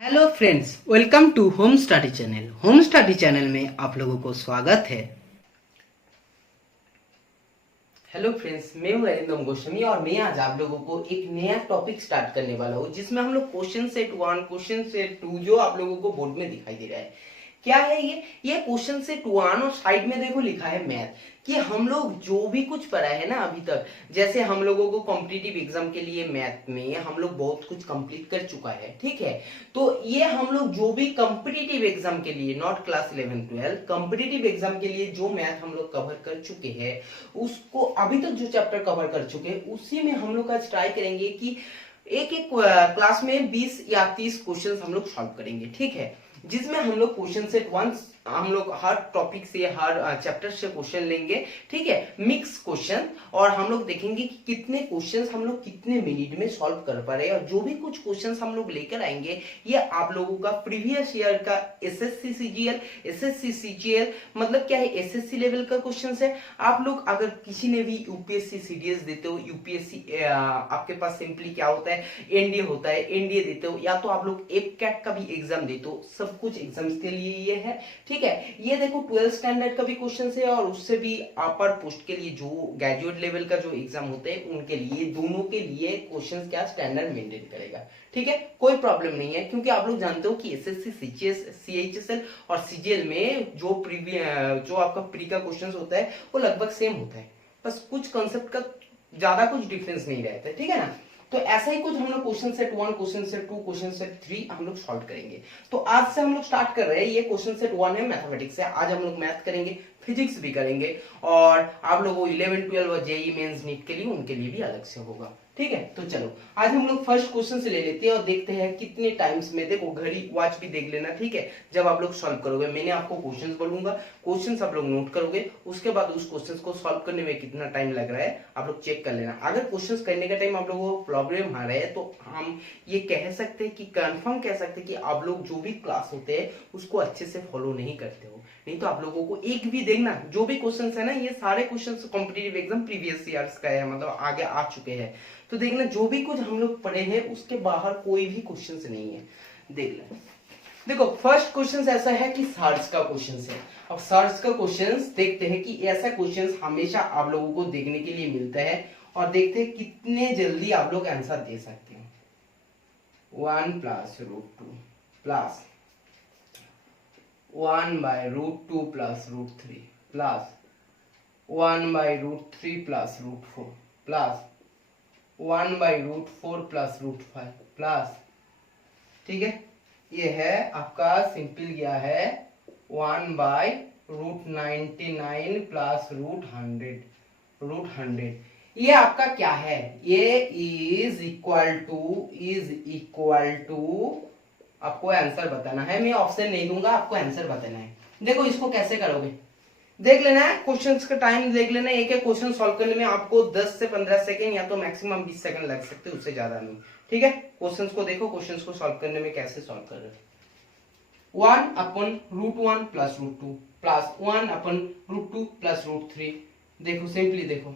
Hello friends, welcome to home study channel. Home study channel में आप लोगों को स्वागत है। हेलो फ्रेंड्स, मैं हूं अरिंदम गोस्वामी और मैं आज आप लोगों को एक नया टॉपिक स्टार्ट करने वाला हूं जिसमें हम लोग क्वेश्चन सेट 1, क्वेश्चन सेट 2 जो आप लोगों को बोर्ड में दिखाई दे रहा है। क्या है ये क्वेश्चन सेट 1 और साइड में देखो लिखा है मैथ। कि हम लोग जो भी कुछ पढ़ा है ना अभी तक, जैसे हम लोगों को कॉम्पिटिटिव एग्जाम के लिए मैथ में हम लोग बहुत कुछ कंप्लीट कर चुका है, ठीक है। तो ये हम लोग जो भी कॉम्पिटिटिव एग्जाम के लिए, नॉट क्लास 11 12, कॉम्पिटिटिव एग्जाम के लिए जो मैथ हम लोग कवर कर चुके हैं, उसको अभी तक जो चैप्टर कवर कर चुके हैं उसी में हम लोग आज ट्राई करेंगे कि एक एक क्लास में 20 या 30 क्वेश्चन हम लोग सॉल्व करेंगे, ठीक है। जिसमें हम लोग क्वेश्चन सेट 1 हम लोग हर टॉपिक से, हर चैप्टर से क्वेश्चन लेंगे, ठीक है, मिक्स क्वेश्चन। और हम लोग देखेंगे कि कितने क्वेश्चंस हम लोग कितने मिनट में सॉल्व कर पा रहे हैं। और जो भी कुछ क्वेश्चंस हम लोग लेकर आएंगे ये आप लोगों का प्रीवियस ईयर का एसएससी सीजीएल, एसएससी सीजीएल मतलब क्या है, एसएससी लेवल का क्वेश्चंस है। आप लोग अगर किसी ने भी यूपीएससी सीडीएस देते हो, यूपीएससी आपके पास सिंपली क्या होता है, एनडीए होता है, एनडीए देते हो, या तो आप लोग एक कैट का भी एग्जाम देते हो, सब कुछ एग्जाम्स के लिए ये है, ठीक है। ये देखो 12 स्टैंडर्ड का भी क्वेश्चन है और उससे भी अपर पोस्ट के लिए जो ग्रेजुएट लेवल का जो एग्जाम होते हैं उनके लिए, दोनों के लिए क्वेश्चंस क्या स्टैंडर्ड मेंटेन करेगा, ठीक है। कोई प्रॉब्लम नहीं है क्योंकि आप लोग जानते हो कि एसएससी सीजीएस, सीएचएसएल और सीजीएल में जो आपका प्री का क्वेश्चन होता है वो लगभग सेम होता है, बस कुछ कॉन्सेप्ट का ज्यादा कुछ डिफरेंस नहीं रहता है, ठीक है ना। तो ऐसा ही कुछ हम लोग question set 1, question set 2, question set 3 हम लोग सॉल्व करेंगे। तो आज से हम लोग स्टार्ट कर रहे हैं। ये क्वेश्चन सेट 1 है, मैथमेटिक्स है। आज हम लोग मैथ करेंगे, फिजिक्स भी करेंगे और आप लोगों को 11 12 और जेई मेंस नीट के लिए, उनके लिए भी अलग से होगा, ठीक है। तो चलो आज हम लोग फर्स्ट क्वेश्चन से ले लेते हैं और देखते हैं कितने टाइम्स में, देखो घड़ी वॉच भी देख लेना, ठीक है। जब आप लोग सॉल्व करोगे मैंने आपको क्वेश्चंस बोलूंगा, क्वेश्चंस आप लोग नोट करोगे, उसके बाद उस क्वेश्चंस को सॉल्व करने में कितना टाइम लग रहा है आप लोग चेक कर लेना। अगर क्वेश्चंस करने का टाइम आप लोगों को प्रॉब्लम आ रहा है तो हम ये कह सकते हैं कि कंफर्म कह सकते हैं कि आप लोग जो भी क्लास होते हैं उसको अच्छे से फॉलो नहीं करते हो। नहीं तो आप लोगों को एक भी देखना, जो भी क्वेश्चंस है ना, ये सारे questions competitive exam previous years का है, मतलब आगे आ चुके हैं। तो देखना जो भी कुछ हम लोग पढ़े हैं उसके बाहर कोई भी क्वेश्चंस नहीं है, देख लेना। देखो फर्स्ट क्वेश्चन ऐसा है कि सर्च का क्वेश्चन है। अब सर्च का क्वेश्चन देखते हैं कि ऐसा क्वेश्चन हमेशा आप लोगों को देखने के लिए मिलता है और देखते हैं कितने जल्दी आप लोग आंसर दे सकते हैं। 1 plus root 2 plus 1 by root 2 plus root 3 plus 1 by root 3 plus root 4 plus 1 by root 4 plus root 5 plus, ठीक है। ये है आपका सिंपल गया है 1 बाय रूट 99 प्लस रूट 100। ये आपका क्या है, ये इज इक्वल टू आपको आंसर बताना है। मैं ऑप्शन नहीं दूंगा, आपको आंसर बताना है। देखो इसको कैसे करोगे देख लेना है, क्वेश्चंस का टाइम देख लेना है। एक एक क्वेश्चन सॉल्व करने में आपको 10 से 15 सेकंड या तो मैक्सिमम 20 सेकंड लग सकते हैं, उससे ज्यादा नहीं, ठीक है। क्वेश्चंस को देखो, क्वेश्चंस को सॉल्व करने में कैसे सॉल्व कर रहे हो। 1 upon root 1 plus root 2 plus 1 upon root 2 plus root 3। देखो सिंपली देखो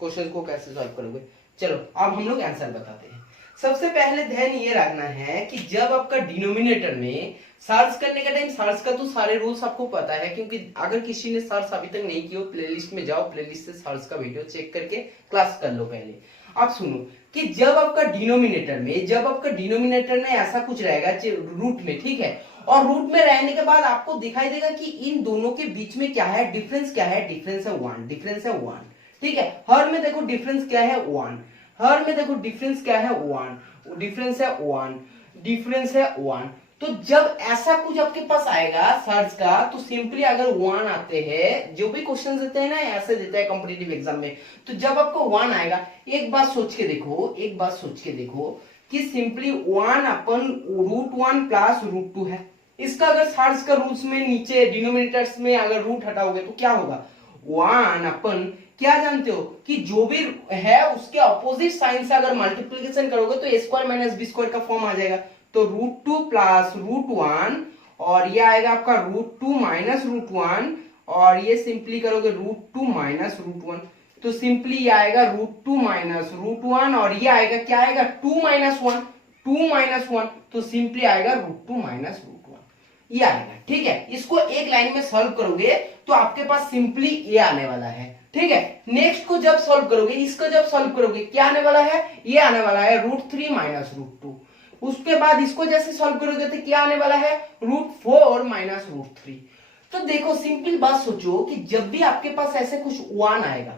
क्वेश्चन को कैसे सॉल्व करोगे। चलो अब हम लोग आंसर बताते हैं। सबसे पहले ध्यान ये रखना है कि जब आपका डिनोमिनेटर में सर्च करने का टाइम, सर्च का तो सारे रूल्स आपको पता है क्योंकि अगर किसी ने सर्च अभी तक नहीं किया, प्लेलिस्ट में जाओ, प्लेलिस्ट से सर्च का वीडियो चेक करके क्लास कर लो पहले। आप सुनो कि जब आपका डिनोमिनेटर में ऐसा कुछ रहेगा रूट में, ठीक है, और रूट में रहने के बाद आपको दिखाई देगा कि इन दोनों के बीच में क्या है, डिफरेंस क्या है, डिफरेंस है 1, ठीक है। हर में देखो डिफरेंस क्या है 1, हर में देखो डिफरेंस क्या है 1, डिफरेंस है 1। तो जब ऐसा कुछ आपके पास आएगा सर्च का, तो सिंपली अगर 1 आते हैं, जो भी क्वेश्चन देते हैं ना ऐसे देते हैं कॉम्पिटिटिव एग्जाम में, तो जब आपको 1 आएगा, एक बात सोच के देखो कि simply 1 upon root 1 plus root 2 है। इसका अगर सर्च का रूट्स में नीचे डिनोमिनेटर्स में अगर रूट हटाओगे तो क्या होगा, 1 अपन क्या जानते हो कि जो भी है उसके अपोजिट साइन से अगर मल्टीप्लीकेशन करोगे तो ए स्क्वायर माइनस बी स्क्वायर का फॉर्म आ जाएगा। तो रूट 2 प्लस रूट 1 और ये आएगा आपका रूट 2 माइनस रूट 1 और ये सिंपली करोगे रूट 2 माइनस रूट 1। तो सिंपली ये आएगा रूट 2 माइनस रूट 1 और ये आएगा क्या आएगा 2 माइनस 1। 2 माइनस 1, तो सिंपली आएगा √2 माइनस √1, ये आएगा। ठीक है, इसको एक लाइन में सॉल्व करोगे तो आपके पास सिंपली ये आने वाला है। ठीक है, नेक्स्ट को जब सॉल्व करोगे, इसको जब सॉल्व करोगे क्या आने वाला है, ये आने वाला है √3 माइनस √2। उसके बाद इसको जैसे सॉल्व करोगे तो क्या आने वाला है, √4 माइनस √3। तो देखो सिंपल बात सोचो कि जब भी आपके पास ऐसे कुछ 1 आएगा,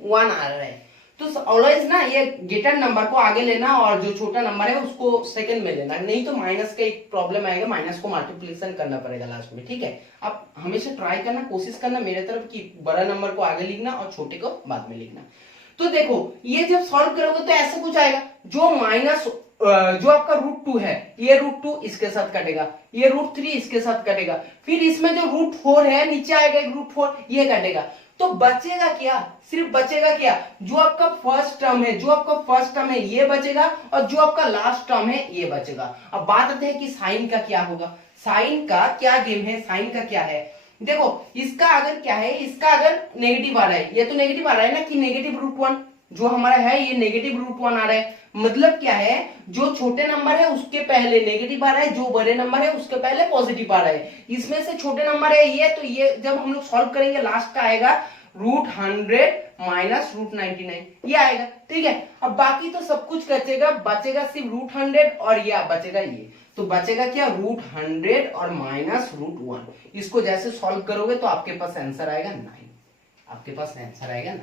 1 आ रहा है, तो ऑलवेज ना ये ग्रेटर नंबर को आगे लेना और जो छोटा नंबर है उसको सेकंड में लेना, नहीं तो माइनस का एक प्रॉब्लम आएगा, माइनस को मल्टीप्लिकेशन करना पड़ेगा लास्ट में। ठीक है, आप हमेशा ट्राई करना, कोशिश करना मेरे तरफ कि बड़ा नंबर को आगे लिखना और छोटे को बाद में लिखना। तो देखो ये जब सॉल्व करोगे तो ऐसा कुछ आएगा, जो आपका √2 है, ये √2 इसके साथ कटेगा, ये √3 इसके साथ कटेगा, फिर इसमें जो √4 है नीचे आएगा एक √4, ये कटेगा। तो बचेगा क्या, सिर्फ बचेगा क्या, जो आपका फर्स्ट टर्म है ये बचेगा और जो आपका लास्ट टर्म है ये बचेगा। अब बात आती है कि साइन का क्या होगा, साइन का क्या गेम है, साइन का क्या है। देखो इसका अगर क्या है, इसका अगर नेगेटिव आ रहा है, ये तो नेगेटिव आ रहा है ना कि नेगेटिव √1 जो हमारा है ये नेगेटिव √1 आ रहा है, मतलब क्या है, जो छोटे नंबर है उसके पहले नेगेटिव आ रहा है, जो बड़े नंबर है उसके पहले पॉजिटिव आ रहा है। इसमें से छोटे नंबर है ये, तो ये जब हम लोग सॉल्व करेंगे लास्ट का आएगा √100 माइनस √99, ये आएगा। ठीक है, अब बाकी तो सब कुछ बचेगा, बचेगा सिर्फ √100 और ये बचेगा ये, तो बचेगा क्या, √100 और माइनस √1। इसको जैसे सॉल्व करोगे तो आपके पास आंसर आएगा 9, आपके पास आंसर आएगा 9।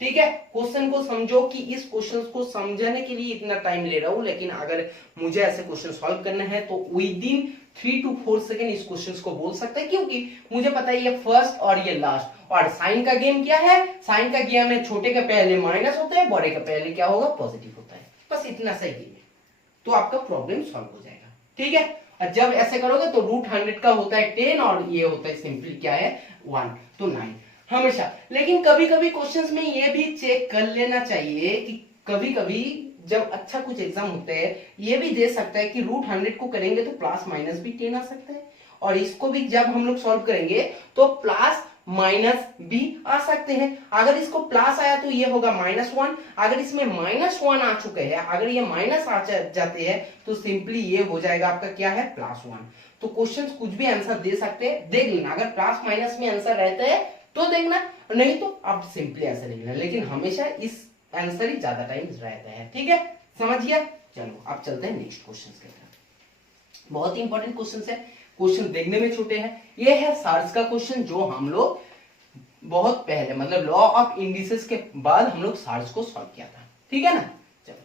ठीक है, क्वेश्चन को समझो कि इस क्वेश्चन को समझने के लिए इतना टाइम ले रहा हूं, लेकिन अगर मुझे ऐसे क्वेश्चन सॉल्व करना है तो विद इन 3 to 4 सेकंड इस क्वेश्चन को बोल सकते हैं, क्योंकि मुझे पता है ये फर्स्ट और ये लास्ट। और साइन का गेम क्या है, साइन का गेम है छोटे के पहले माइनस होता है, बड़े के पहले क्या होगा, पॉजिटिव होता है, बस इतना सा गेम है, तो आपका प्रॉब्लम सॉल्व हो जाएगा। ठीक है, और जब ऐसे करोगे तो √100 का होता है 10 और ये होता है सिंपली क्या है 1, तो 9 हमेशा। लेकिन कभी कभी क्वेश्चंस में ये भी चेक कर लेना चाहिए कि कभी कभी जब अच्छा कुछ एग्जाम होते हैं ये भी दे सकता है कि √100 को करेंगे तो प्लस माइनस भी 10 आ सकता है, और इसको भी जब हम लोग सॉल्व करेंगे तो प्लस माइनस भी आ सकते हैं। अगर इसको प्लस आया तो ये होगा -1, अगर इसमें -1 आ चुके हैं, अगर ये माइनस आ जाते हैं तो सिंपली ये हो जाएगा आपका क्या है +1। तो क्वेश्चंस कुछ भी आंसर दे सकते हैं, देख लेना, अगर प्लस माइनस में आंसर रहते हैं तो देखना, नहीं तो आप सिंपली ऐसे लिखना, लेकिन हमेशा इस आंसर ही ज्यादा टाइम रहता है। ठीक है, समझ गया। चलो अब चलते हैं नेक्स्ट क्वेश्चन की तरफ। बहुत ही इंपॉर्टेंट क्वेश्चन है, क्वेश्चन देखने में छोटे हैं। ये है सार्स का क्वेश्चन, जो हम लोग बहुत पहले मतलब लॉ ऑफ इंडिसेस के बाद हम लोग सार्स को सॉल्व किया था। ठीक है ना, चलो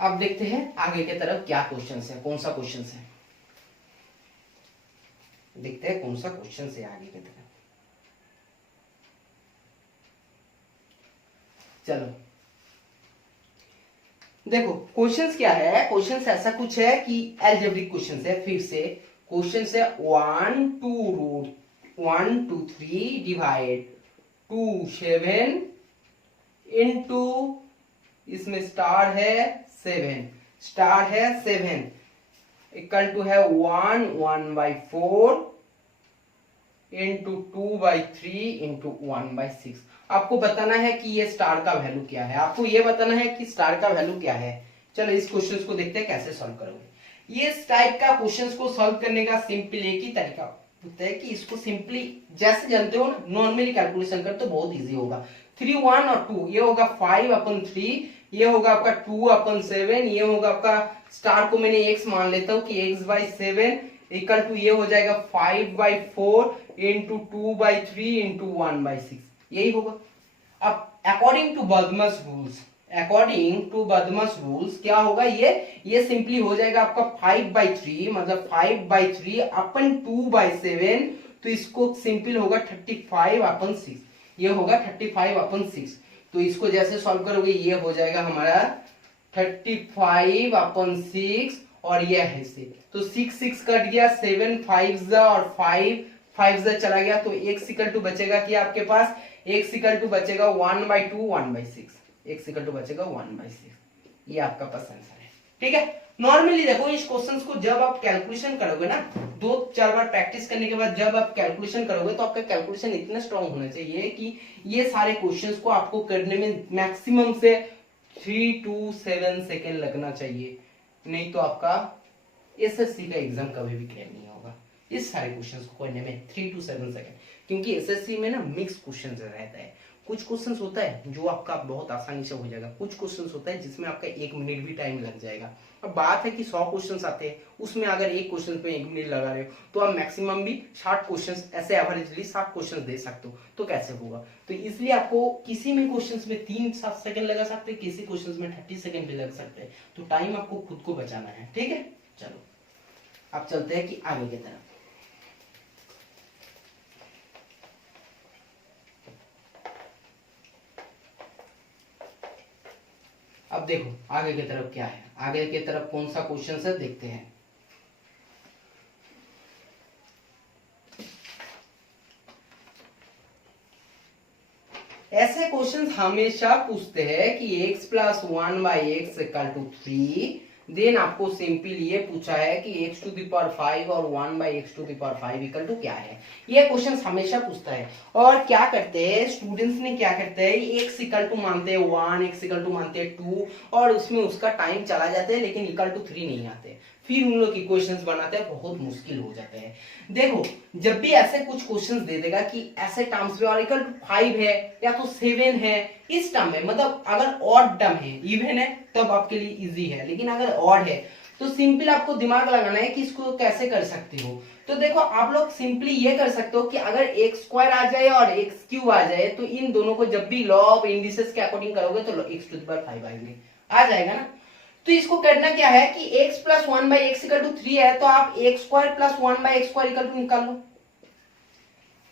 अब देखते हैं आगे की तरफ क्या क्वेश्चन है, कौन सा क्वेश्चन है, देखते हैं कौन सा क्वेश्चन है आगे की तरफ। चलो देखो क्वेश्चंस क्या है, क्वेश्चंस ऐसा कुछ है कि अलजेब्रिक क्वेश्चंस है, फिर से क्वेश्चंस है 1 to 3 डिवाइड 2 7 इनटू, इसमें स्टार है 7 इक्वल टू है 1/4 इंटू 2/3 इंटू 1/6। आपको बताना है कि ये स्टार का वैल्यू क्या है, आपको ये बताना है कि स्टार का वैल्यू क्या है। चलो इस क्वेश्चन को देखते हैं कैसे सॉल्व करोगे। ये टाइप का क्वेश्चन को सॉल्व करने का सिंपल एक ही तरीका होता है कि इसको सिंपली जैसे जानते हो ना नॉर्मली कैलकुलेशन कर तो बहुत इजी होगा। 3 1 और 2 ये होगा 5/3, ये होगा आपका 2/7, ये होगा आपका स्टार को मैंने x मान लेता हूं कि x/7 इक्वल टू ये हो जाएगा 5/4 इंटू 2/3 इंटू 1/6, यही होगा। अब अकॉर्डिंग टू बर्गमस रूल्स क्या होगा, ये सिंपली हो जाएगा आपका 5/3 मतलब 5/3 अपन 2/7, तो इसको सिंपल होगा 35/6, ये होगा 35/6। तो इसको जैसे सॉल्व करोगे ये हो जाएगा हमारा 35/6 और ये है 6, तो 6 कट गया, 7 5 और 5 चला गया, तो x इक्वल टू बचेगा कि आपके पास x इक्वल टू बचेगा 1/2 1/6, x इक्वल टू बचेगा 1/6, ये आपका पास आंसर है। ठीक है, नॉर्मली देखो इस क्वेश्चंस को जब आप कैलकुलेशन करोगे ना 2-4 बार प्रैक्टिस करने के बाद जब आप कैलकुलेशन करोगे तो आपका कैलकुलेशन इतना स्ट्रांग होना चाहिए कि ये सारे क्वेश्चंस को आपको करने में मैक्सिमम से 3 to 7 सेकेंड लगना चाहिए, नहीं तो आपका एसएससी का एग्जाम कभी भी क्लियर नहीं होगा इस सारे क्वेश्चंस को करने में 3 to 7 सेकेंड। क्योंकि एसएससी में ना मिक्स क्वेश्चन रहता है, कुछ क्वेश्चंस होता है जो आपका बहुत आसानी से हो जाएगा, कुछ क्वेश्चंस होता है जिसमें आपका 1 मिनट भी टाइम लग जाएगा। अब बात है कि 100 क्वेश्चंस आते हैं, उसमें अगर एक क्वेश्चन पे 1 मिनट लगा रहे हो तो आप मैक्सिमम भी 60 क्वेश्चंस ऐसे एवरेजली 60 क्वेश्चंस दे सकते हो, तो कैसे होगा। तो इसलिए आपको किसी में क्वेश्चंस में 3-7 सेकंड लगा सकते हैं, किसी क्वेश्चंस में 30 सेकंड भी लग सकते हैं, तो टाइम आपको खुद को बचाना है, ठीक है। चलो अब चलते हैं कि आगे की तरफ। अब देखो आगे की तरफ क्या है, आगे की तरफ कौन सा क्वेश्चन है देखते हैं। ऐसे क्वेश्चंस हमेशा पूछते हैं कि x + 1/x = 3, देन आपको सिंपल ये पूछा है कि x⁵ और 1/x⁵ = क्या है। ये क्वेश्चन हमेशा पूछता है। और क्या करते हैं स्टूडेंट्स ने, क्या करते हैं x = मानते हैं 1, x = मानते हैं 2, और उसमें उसका टाइम चला जाता है लेकिन =3 नहीं आते, फिर उन लोग इक्वेशंस बनाते हैं, बहुत मुश्किल हो जाते हैं। देखो जब भी ऐसे कुछ क्वेश्चंस दे देगा कि ऐसे टर्म्स में और =5 है या तो 7 है, इस टर्म में मतलब अगर ऑड टर्म है, इवन है तब आपके लिए इजी है, लेकिन अगर ऑड है तो सिंपल आपको दिमाग लगाना है कि इसको कैसे कर सकते हो। तो देखो आप लोग सिंपली ये कर सकते हो कि अगर x² आ जाए और x³ आ जाए तो इन दोनों को जब भी लॉ ऑफ इंडिसेस के अकॉर्डिंग करोगे तो x⁵ आएंगे, आ जाएगा ना। तो इसको करना क्या है कि x + 1/x = 3 है तो आप x² + 1/x² निकाल लो।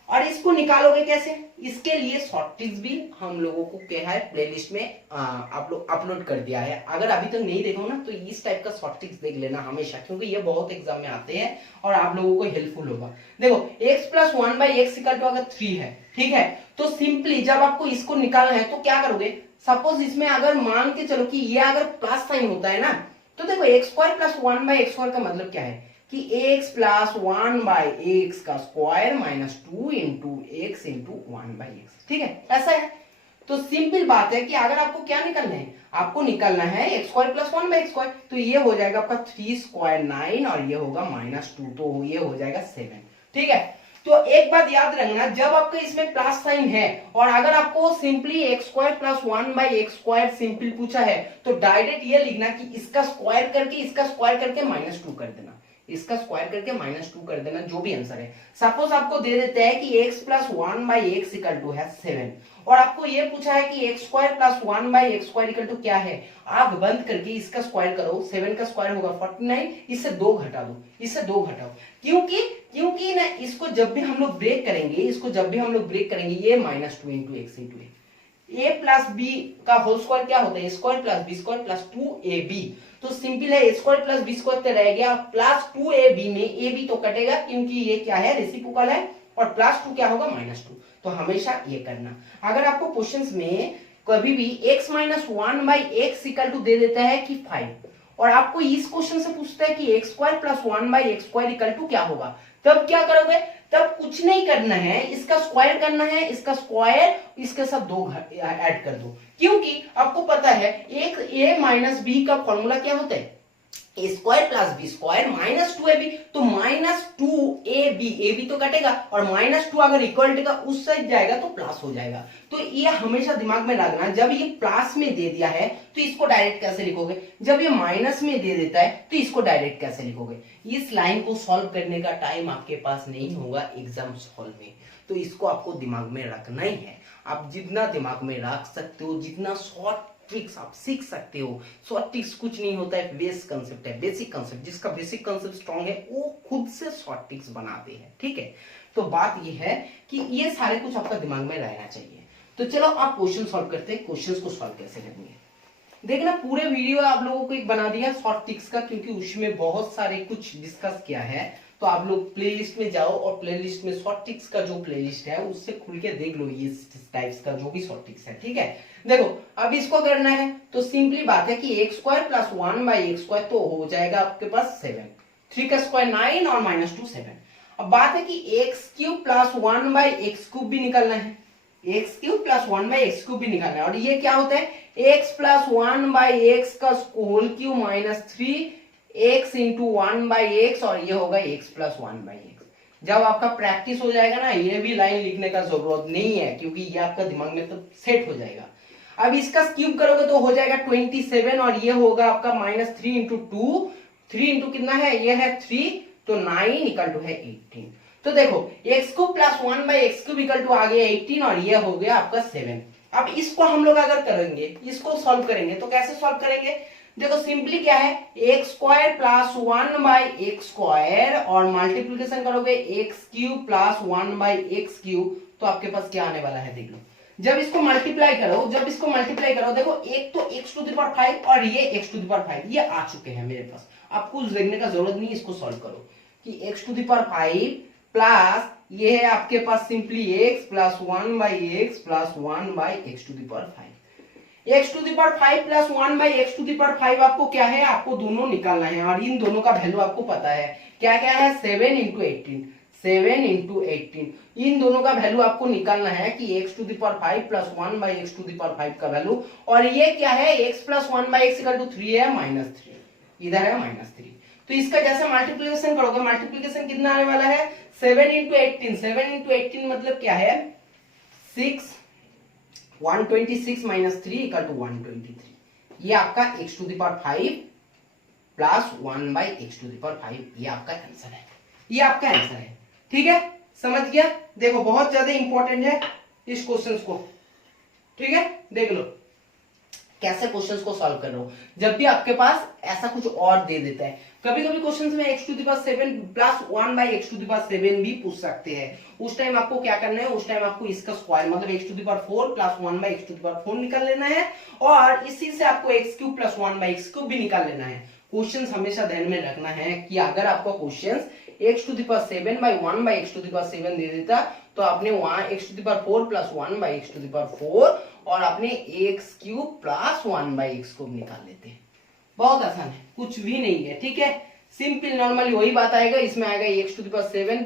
और इसको निकालोगे कैसे, इसके लिए शॉर्ट ट्रिक्स भी हम लोगों को क्या है प्लेलिस्ट में आप लोग अपलोड कर दिया है। अगर अभी तक तो नहीं देखो ना तो इस टाइप का शॉर्ट ट्रिक्स देख लेना हमेशा, क्योंकि ये बहुत एग्जाम में आते हैं और आप लोगों को हेल्पफुल होगा। देखो x + 1/x = अगर 3 है, ठीक है, तो सिंपली जब आपको इसको निकालना है तो क्या करोगे, सपोज इसमें अगर मान के चलो कि ये अगर प्लस साइन होता है ना, तो देखो x² + 1/x² का मतलब क्या है कि x + 1/x² - 2 × x × 1/x, ठीक है, ऐसा है। तो सिंपल बात है कि अगर आपको क्या निकालना है, आपको निकालना है x² + 1/x², तो ये हो जाएगा आपका 3² 9 और ये होगा -2, तो ये हो जाएगा 7, ठीक है। तो एक बात याद रखना, जब आपके इसमें प्लस साइन है और अगर आपको सिंपली x² + 1/x² सिंपल पूछा है तो डायरेक्ट ये लिखना कि इसका स्क्वायर करके -2 कर देना, इसका स्क्वायर करके -2 कर देना, जो भी आंसर है। सपोज आपको दे देते हैं कि x + 1/x = है 7 और आपको ये पूछा है कि x² + 1/x² क्या है, आंख बंद करके इसका स्क्वायर करो, 7 का स्क्वायर होगा 49, इससे 2 घटा दो, इससे 2 घटाओ, क्योंकि ना इसको जब भी हम लोग ब्रेक करेंगे, ये -2 × x × a + b का होल स्क्वायर क्या होता है, a² + b² + 2ab, तो सिंपल है a² + b² तो रह गया, प्लस 2ab में ab तो कटेगा क्योंकि ये क्या है रेसिप्रोकल है, और +2 क्या होगा -2, तो हमेशा ये करना। अगर आपको क्वेश्चंस में कभी भी x - 1/x = दे देता है कि 5 और आपको इस क्वेश्चन से पूछता है कि x² + 1/x² क्या होगा, तब क्या करोगे, तब कुछ नहीं करना है, इसका स्क्वायर करना है, इसका स्क्वायर इसके साथ 2 ऐड कर दो, क्योंकि आपको पता है एक a - b का फॉर्मूला क्या होता है, a² + b² - 2ab, तो -2ab तो कटेगा और -2 अगर इक्वल का उस साइड जाएगा तो प्लस हो जाएगा। तो ये हमेशा दिमाग में रखना, जब ये प्लस में दे दिया है तो इसको डायरेक्ट कैसे लिखोगे, जब ये माइनस में दे देता है तो इसको डायरेक्ट कैसे लिखोगे। इस लाइन को सॉल्व करने का टाइम आपके पास नहीं होगा एग्जाम हॉल में, तो इसको आपको दिमाग में रखना ही है। आप जितना दिमाग में रख सकते हो, जितना शॉर्ट ट्रिक्स आप सीख सकते हो, शॉर्ट ट्रिक्स कुछ नहीं होता है, बेसिक कंसेप्ट है, बेसिक कंसेप्ट, जिसका बेसिक कंसेप्ट स्ट्रांग है वो खुद से शॉर्ट ट्रिक्स बनाते हैं, ठीक है। तो बात ये है कि ये सारे कुछ आपका दिमाग में रहना चाहिए। तो चलो आप क्वेश्चन सॉल्व करते हैं, क्वेश्चंस को सॉल्व कैसे करेंगे देखना। पूरे वीडियो आप लोगों को एक बना दिया शॉर्ट ट्रिक्स का, क्योंकि उसमें बहुत सारे कुछ डिस्कस किया है, तो आप लोग प्लेलिस्ट में जाओ और प्लेलिस्ट में शॉर्ट ट्रिक्स का जो प्लेलिस्ट है उससे खुल के देख लो ये टाइप्स का जो भी शॉर्ट ट्रिक्स है, ठीक है। देखो अब इसको करना है तो सिंपली बात है कि x² + 1/x² तो हो जाएगा आपके पास 7, 3 का स्क्वायर 9 और -2 7। अब बात है कि x³ + 1/x³ भी निकलना है, एक्स क्यूब प्लस 1/x³ भी निकालना है। और ये क्या होता है, x प्लस 1/x का whole cube minus 3x into 1/x, और ये होगा x प्लस 1/x। जब आपका प्रैक्टिस हो जाएगा ना, ये भी लाइन लिखने का जरूरत नहीं है, क्योंकि ये आपका दिमाग में तो सेट हो जाएगा। अब इसका क्यूब करोगे तो हो जाएगा 27, और ये होगा आपका माइनस 3 इंटू 2, 3 इंटू कितना है, ये है 3, तो 9 इक्वल टू है 18। तो देखो x³ plus 1/x³ equal to आ गया 18, और ये हो गया आपका 7। अब इसको हम लोग अगर करेंगे, इसको सॉल्व करेंगे तो कैसे सॉल्व करेंगे, देखो सिंपली क्या है, x² प्लस 1/x², और मल्टीप्लीकेशन करोगे x³ प्लस 1/x³, तो आपके पास क्या आने वाला है देख लो। जब इसको मल्टीप्लाई करो, देखो एक तो x⁵ और ये x⁵, ये आ चुके हैं मेरे पास। आपको देखने का जरूरत नहीं, इसको सॉल्व करो कि x⁵ प्लस ये है आपके पास simply x plus 1/x plus 1/x⁵। x⁵ plus 1/x⁵ आपको क्या है, आपको दोनों निकालना है, और इन दोनों का वैल्यू आपको पता है क्या क्या है, 7 इंटू 18, 7 इंटू 18, इन दोनों का वैल्यू आपको निकालना है कि x⁵ प्लस 1/x⁵ का वैल्यू, और ये क्या है, x plus 1/x equal to 3 है, -3, इधर है -3। तो इसका जैसे मल्टीप्लीकेशन करोगे, मल्टीप्लीकेशन कितना आने वाला है, 7 इंटू 18, 7 इंटू 18 मतलब क्या है 6, 126 माइनस 3 इक्वल टू 123। ये आपका x⁵ प्लस 1/x⁵, ये आपका आंसर है, ये आपका आंसर है। ठीक है, समझ गया। देखो बहुत ज्यादा इंपॉर्टेंट है इस क्वेश्चंस को, ठीक है, देख लो कैसे क्वेश्चंस को सॉल्व कर रहे हो। जब भी आपके पास ऐसा कुछ और दे देता है, कभी कभी क्वेश्चंस में x⁵ प्लस 1/x⁵ भी पूछ सकते हैं, उस टाइम आपको क्या करना है, उस टाइम आपको इसका स्क्वायर मतलब x⁴ प्लस 1/x⁴ निकाल लेना है, और इसी से आपको x³ प्लस 1/x³ भी निकाल लेना है। क्वेश्चंस हमेशा ध्यान में रखना है कि अगर आपका क्वेश्चंस x⁵ दे देता तो आपने वहां x⁴ प्लस 1/x⁴ और आपने x³ प्लस 1/x³ निकाल लेते हैं। बहुत आसान है, कुछ भी नहीं है, ठीक है, सिंपल नॉर्मली वही बात आएगा। इसमें आएगा x⁵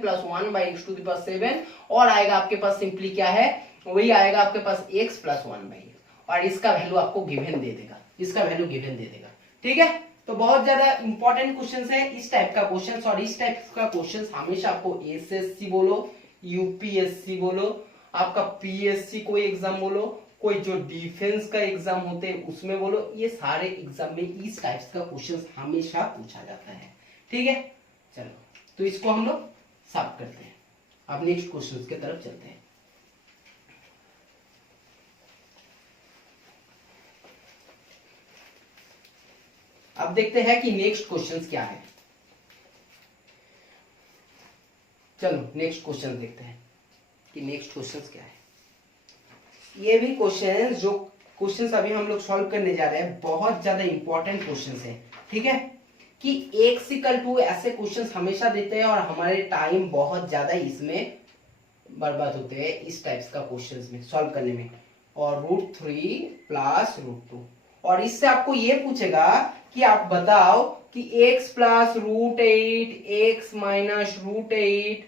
प्लस 1/x⁵, और आएगा आपके पास सिंपली क्या है, वही आएगा आपके पास x प्लस 1/x, और इसका वैल्यू आपको गिवन दे देगा, इसका वैल्यू गिवन दे देगा। ठीक है, तो बहुत ज्यादा इंपॉर्टेंट क्वेश्चंस है इस टाइप का क्वेश्चंस, और इस टाइप का क्वेश्चंस हमेशा आपको एसएससी बोलो, यूपीएससी बोलो, आपका पीएससी कोई एग्जाम बोलो, कोई जो डिफेंस का एग्जाम होते हैं उसमें बोलो, ये सारे एग्जाम में इस टाइप्स का क्वेश्चंस हमेशा पूछा जाता है। ठीक है, चलो तो इसको हम लोग सॉल्व करते हैं, अब नेक्स्ट क्वेश्चंस की तरफ चलते हैं। अब देखते हैं कि नेक्स्ट क्वेश्चंस क्या है। चलो नेक्स्ट क्वेश्चन देखते हैं कि नेक्स्ट क्वेश्चंस क्या है। ये भी क्वेश्चन, जो क्वेश्चंस अभी हम लोग सॉल्व करने जा रहे हैं, बहुत ज्यादा इंपॉर्टेंट क्वेश्चंस है। ठीक है, कि x इक्वल टू ऐसे क्वेश्चंस हमेशा देते हैं, और हमारे टाइम बहुत ज्यादा इसमें बर्बाद होते हैं इस टाइप्स का क्वेश्चंस में सॉल्व करने में। और √3 प्लस √2, और इससे आपको ये पूछेगा कि आप बताओ कि x प्लस √8, x माइनस √8,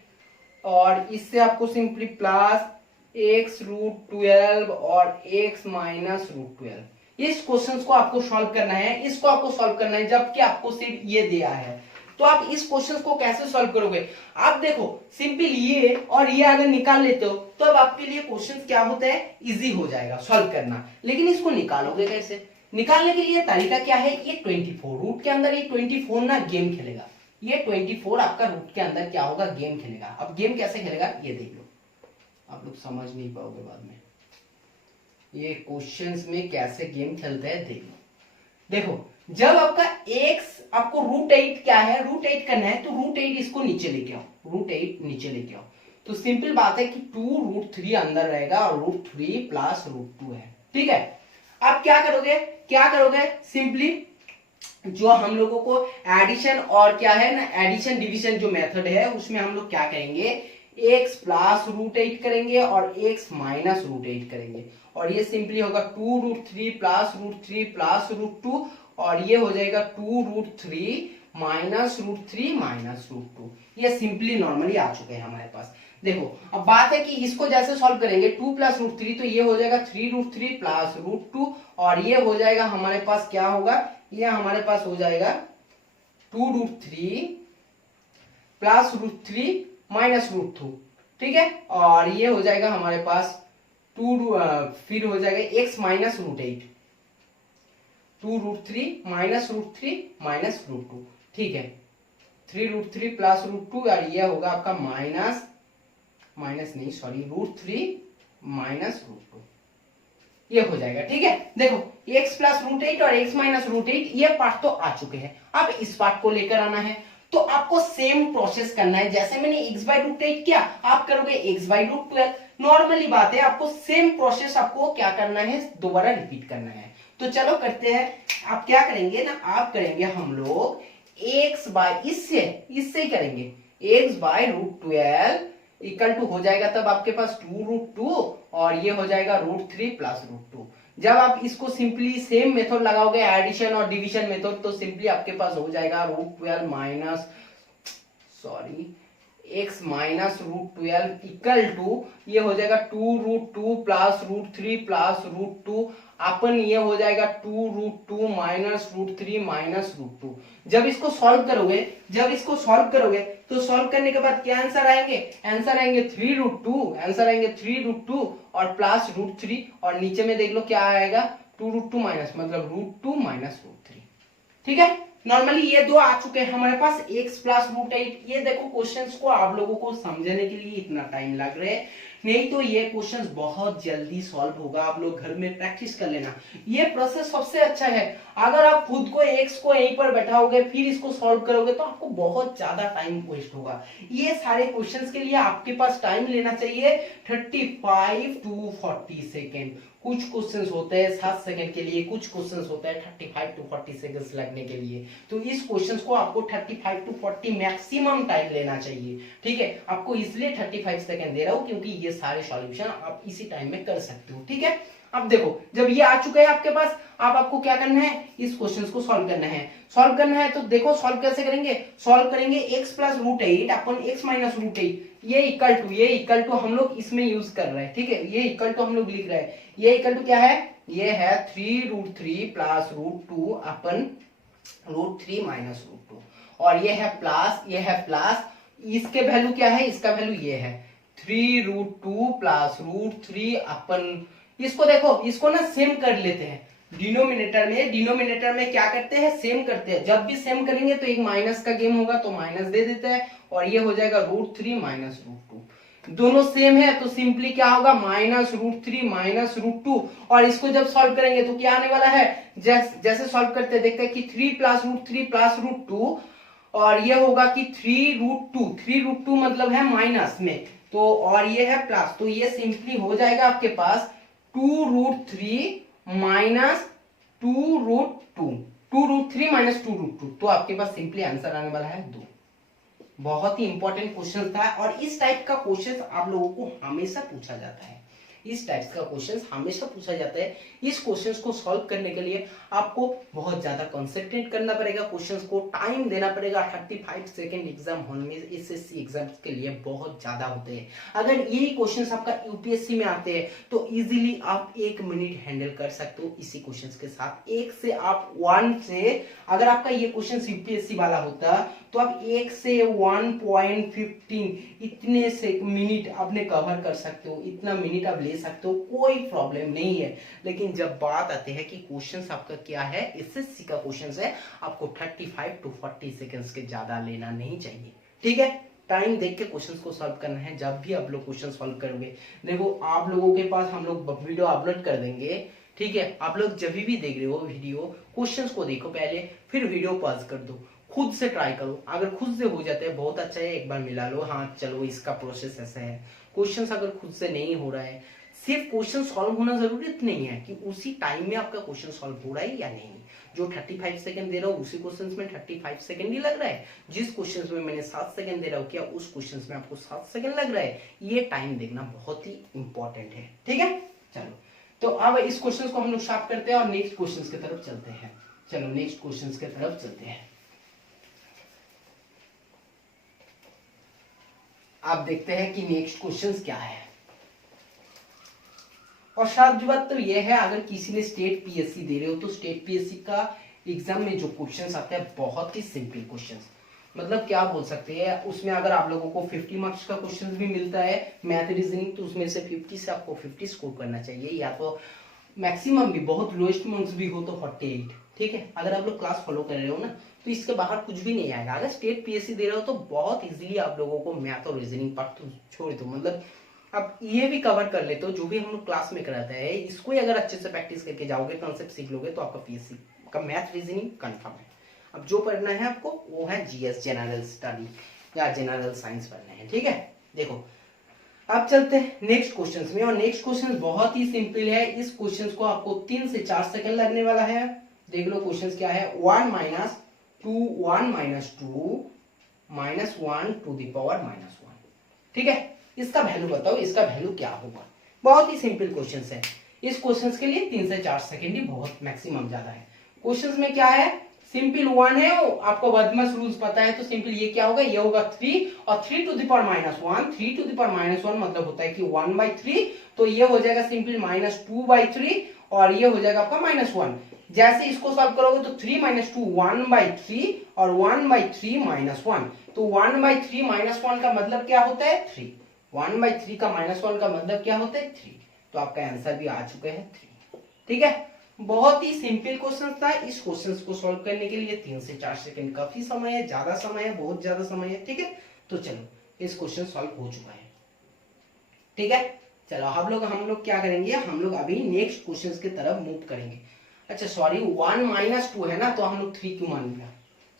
और इससे आपको सिंपली प्लस x √12 और x माइनस √12। इस क्वेश्चन को आपको सॉल्व करना है, इसको आपको सॉल्व करना है, जबकि आपको सिर्फ ये दिया है। तो आप इस क्वेश्चन को कैसे सॉल्व करोगे, आप देखो सिंपल ये और ये अगर निकाल लेते हो तो अब आपके लिए क्वेश्चन क्या होता है, इजी हो जाएगा सॉल्व करना। लेकिन इसको निकालोगे कैसे, निकालने के लिए तरीका क्या है, ये 24 रूट के अंदर, ये 24 ना गेम खेलेगा, ये 24 आपका रूट के अंदर क्या होगा, गेम खेलेगा। अब गेम कैसे खेलेगा ये देख लो, आप लोग समझ नहीं पाओगे बाद में, ये क्वेश्चंस में कैसे गेम खेलते हैं देख लो। देखो जब आपका x आपको √8 क्या है, √8 करना है, तो √8 इसको नीचे लेके आओ, √8 नीचे लेके आओ, तो सिंपल बात है कि 2√3 अंदर रहेगा और √3 प्लस √2 है। ठीक है, आप क्या करोगे सिंपली जो हम लोगों को एडिशन और क्या है ना, एडिशन डिवीजन जो मेथड है उसमें हम लोग क्या करेंगे, x प्लस √8 करेंगे और x माइनस √8 करेंगे, और ये सिंपली होगा 2√3 प्लस √3 प्लस √2, और ये हो जाएगा 2√3 -√3 -√2। ये सिंपली नॉर्मली आ चुके हैं हमारे पास। देखो अब बात है कि इसको जैसे सॉल्व करेंगे 2 + √3 तो ये हो जाएगा 3√3 + √2 और ये हो जाएगा हमारे पास क्या होगा, ये हमारे पास हो जाएगा 2√3 + √3 -√2। ठीक है, और ये हो जाएगा हमारे पास फिर हो जाएगा x -√8 2√3 -√3 -√2। ठीक है, 3√3 + √2 और ये होगा आपका √3 -√2 ये हो जाएगा। ठीक है, देखो x + √8 और x -√8 ये पार्ट तो आ चुके हैं। अब इस पार्ट को लेकर आना है तो आपको सेम प्रोसेस करना है, जैसे मैंने x/√8 किया आप करोगे x/√12। नॉर्मली बात है, आपको सेम प्रोसेस आपको क्या करना है, दोबारा रिपीट करना है। तो चलो करते हैं। आप क्या करेंगे ना, आप करेंगे हम लोग इससे ही करेंगे x/√12 = हो जाएगा तब आपके पास 2√2 और ये हो जाएगा √3 + √2। जब आप इसको सिंपली सेम मेथड लगाओगे एडिशन और डिवीजन मेथड तो सिंपली आपके पास हो जाएगा x -√12 ये हो जाएगा 2√2 + √3 + √2 अपन ये हो जाएगा 2√2 -√3 -√2। जब इसको सॉल्व करोगे तो सॉल्व करने के बाद क्या आंसर आएंगे, आंसर आएंगे 3√2 और +√3 और नीचे में देख लो क्या आएगा 2√2 मतलब √2 -√3। ठीक है, नॉर्मली ये दो आ चुके हैं हमारे पास x + √8। ये देखो क्वेश्चंस को आप लोगों को समझने के लिए इतना टाइम लग रहा है, नहीं तो ये क्वेश्चंस बहुत जल्दी सॉल्व होगा। आप लोग घर में प्रैक्टिस कर लेना, ये प्रोसेस सबसे अच्छा है। अगर आप खुद को x को यहीं पर बैठाओगे फिर इसको सॉल्व करोगे तो आपको बहुत ज्यादा टाइम वेस्ट होगा। ये सारे क्वेश्चंस के लिए आपके पास टाइम लेना चाहिए 35 to 40 सेकेंड। कुछ क्वेश्चंस होते हैं 7 सेकंड के लिए, कुछ क्वेश्चंस होते हैं 35 to 40 सेकंड्स लगने के लिए। तो इस क्वेश्चंस को आपको 35 to 40 मैक्सिमम टाइम लेना चाहिए। ठीक है, आपको इसलिए 35 सेकंड दे रहा हूं क्योंकि ये सारे सॉल्यूशन आप इसी टाइम में कर सकते हो। ठीक है, अब देखो जब ये आ चुका है आपके पास, अब आपको क्या करना है, इस क्वेश्चंस को सॉल्व करना है। तो देखो सॉल्व कैसे करेंगे, सॉल्व करेंगे x + √8 अपन x -√8 ये इक्वल टू हम लोग इसमें यूज कर रहे हैं। ठीक है, ये इक्वल टू हम लोग लिख रहे हैं, ये इक्वल टू क्या है, ये है 3√3 + √2 अपन √3 -√2 और ये है प्लस इसके वैल्यू क्या है, इसका वैल्यू ये है 3√2 + √3 अपन इसको देखो, इसको ना सेम कर लेते हैं डिनोमिनेटर में क्या करते हैं, सेम करते हैं। जब भी सेम करेंगे तो एक माइनस का गेम होगा तो माइनस दे देते हैं और ये हो जाएगा √3 -√2। दोनों सेम है तो सिंपली क्या होगा -√3 -√2 और इसको जब सॉल्व करेंगे तो क्या आने वाला है, जैसे सॉल्व करते हैं देखते हैं कि 3 + √3 + √2 और ये होगा कि 3√2 मतलब है माइनस में तो और ये है प्लस, तो ये सिंपली हो जाएगा आपके पास 2√3 -2√2 तो आपके पास सिंपली आंसर आने वाला है 2। बहुत ही इंपॉर्टेंट क्वेश्चन था और इस टाइप का क्वेश्चन आप लोगों को हमेशा पूछा जाता है। इस टाइप का क्वेश्चन हमेशा पूछा जाता है। इस क्वेश्चंस को सॉल्व करने के लिए आपको बहुत ज्यादा कंसंट्रेट करना पड़ेगा, क्वेश्चंस को टाइम देना पड़ेगा। 35 सेकंड एग्जाम हॉल में एसएससी एग्जाम्स के लिए बहुत ज्यादा होते हैं। अगर यही क्वेश्चंस आपका यूपीएससी में आते हैं तो इजीली आप 1 मिनट हैंडल कर सकते हो इसी क्वेश्चंस के साथ। 1 से अगर आपका ये क्वेश्चन यूपीएससी वाला होता तो आप 1 से 1.15 इतने से मिनट आपने कवर कर सकते हो, इतना मिनट आप ले सकते हो, कोई प्रॉब्लम नहीं है। लेकिन जब बात आती है कि क्वेश्चंस आपका क्या है, एसएससी का क्वेश्चंस है, आपको 35 to 40 सेकंड्स के ज्यादा लेना नहीं चाहिए। ठीक है, टाइम देख के क्वेश्चंस को सॉल्व करना है। जब भी आप लोग क्वेश्चन सॉल्व करोगे, देखो आप लोगों के पास हम लोग वीडियो अपलोड कर देंगे। ठीक है, आप लोग जब भी देख रहे हो वीडियो, क्वेश्चंस को देखो पहले, फिर वीडियो पॉज कर दो, खुद से ट्राई करो। अगर खुद से हो जाता है बहुत अच्छा है, एक बार मिला लो, हाँ चलो इसका प्रोसेस ऐसा है। क्वेश्चंस अगर खुद से नहीं हो रहा है, सिर्फ क्वेश्चन सॉल्व होना जरूरत नहीं है कि उसी टाइम में आपका क्वेश्चन सॉल्व हो रहा है या नहीं। जो 35 सेकंड दे रहा हूँ उसी क्वेश्चन में 35 सेकंड ही लग रहा है, जिस क्वेश्चन में मैंने 7 सेकंड दे रहा हूँ क्या उस क्वेश्चन में आपको 7 सेकंड लग रहा है, ये टाइम देखना बहुत ही इंपॉर्टेंट है। ठीक है, चलो तो अब इस क्वेश्चन को हम लोग शार्प करते हैं और नेक्स्ट क्वेश्चन की तरफ चलते हैं। चलो नेक्स्ट क्वेश्चन की तरफ चलते हैं। आप देखते हैं कि नेक्स्ट क्वेश्चन क्या है। और साथ बात तो ये है, अगर किसी ने स्टेट पीएससी दे रहे हो तो स्टेट पीएससी का एग्जाम में जो क्वेश्चंस आते हैं बहुत ही सिंपल क्वेश्चंस, मतलब क्या बोल सकते हैं, उसमें अगर आप लोगों को 50 मार्क्स का क्वेश्चन भी मिलता है मैथ रीजनिंग, तो उसमें से 50 से आपको 50 स्कोर करना चाहिए, या तो मैक्सिमम भी बहुत लोएस्ट मार्क्स भी हो तो 48। ठीक है, अगर आप लोग क्लास फॉलो कर रहे हो ना तो इसके बाहर कुछ भी नहीं आएगा। अगर स्टेट पीएससी दे रहे हो तो बहुत इजीली आप लोगों को मैथ और रीजनिंग पार्ट तो छोड़ दो, मतलब आप ये भी कवर कर लेते हो जो भी हम लोग क्लास में कराते हैं, इसको ही अगर अच्छे से प्रैक्टिस करके जाओगे, कॉन्सेप्ट सीख लोगे, तो आपका पीएससी का मैथ रीजनिंग कंफर्म है। अब जो पढ़ना है आपको वो है जीएस, जनरल स्टडी या जनरल साइंस पढ़ना है। ठीक है, देखो अब चलते हैं नेक्स्ट क्वेश्चंस में, और नेक्स्ट क्वेश्चन बहुत ही सिंपल है। इस क्वेश्चन को आपको 3 से 4 सेकंड लगने वाला है। देख लो क्वेश्चन क्या है, 1 minus 2 1 minus 2 minus 1 to the power minus 1। ठीक है, इसका वैल्यू बताओ, इसका वैल्यू क्या होगा। बहुत ही सिंपल क्वेश्चन है। इस क्वेश्चन के लिए 3 से 4 सेकंड ही बहुत मैक्सिमम ज्यादा है। क्वेश्चन में क्या है, सिंपल 1 है, आपको बदमाश रूल्स पता है, तो सिंपल ये क्या होगा, ये होगा 3 और 3 to the power minus 1। 3 to the power minus 1 मतलब होता है कि 1/3, तो ये हो जाएगा सिंपल -2/3 और ये हो जाएगा आपका -1। जैसे इसको सॉल्व करोगे तो 3 - 2 1/3 और 1/3 -1, तो 1/3 -1 का मतलब क्या होता है 3, 1/3 का -1 का मतलब क्या होता है 3, तो आपका आंसर भी आ चुका है 3। ठीक है, बहुत ही सिंपल क्वेश्चन था। इस क्वेश्चन को सॉल्व करने के लिए 3 से 4 सेकंड काफी समय है, ज्यादा समय है, बहुत ज्यादा समय है। ठीक है, तो चलो इस क्वेश्चन सॉल्व हो चुका है। ठीक है, चलो हम लोग क्या करेंगे, हम लोग अभी नेक्स्ट क्वेश्चन की तरफ मूव करेंगे। अच्छा सॉरी, 1 - 2 है ना, तो हम लोग 3 क्यों मान लिया,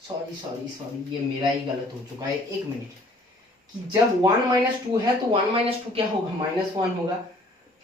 सॉरी सॉरी सॉरी, ये मेरा ही गलत हो चुका है। एक मिनट, कि जब 1 - 2 है तो 1 - 2 क्या होगा, -1 होगा।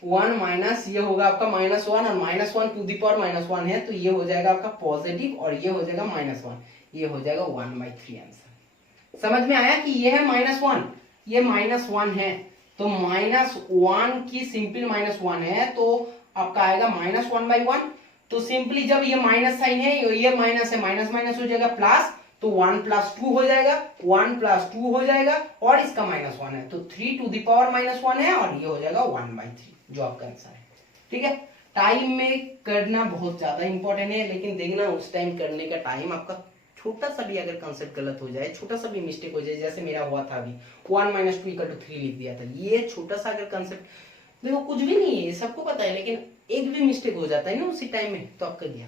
1 माइनस ये होगा आपका -1 और -1 टू द पावर -1 है, तो ये हो जाएगा आपका पॉजिटिव और ये हो जाएगा -1, ये हो जाएगा 1/3 आंसर। समझ में आया कि ये है -1, ये -1 है, तो -1 की सिंपल -1 है, तो आपका आएगा -1/1। तो सिंपली जब ये माइनस साइन है, ये माइनस है, माइनस माइनस हो जाएगा प्लस, तो 1 + 2 हो जाएगा, 1 + 2 हो जाएगा और इसका -1 है, तो 3 टू द पावर -1 है और ये हो जाएगा 1/3, जो आपका आंसर है। ठीक है, टाइम में करना बहुत ज्यादा इंपॉर्टेंट है, लेकिन देखना उस टाइम करने का टाइम आपका छोटा सा भी अगर कंसेप्ट गलत हो जाए, छोटा सा भी मिस्टेक हो जाए, जैसे मेरा हुआ था अभी 1 - 2 = 3 लिख दिया था, ये छोटा सा अगर कंसेप्ट, देखो कुछ भी नहीं है, सबको पता है, लेकिन एक भी मिस्टेक हो जाता है ना उसी टाइम में, तो आपका गया,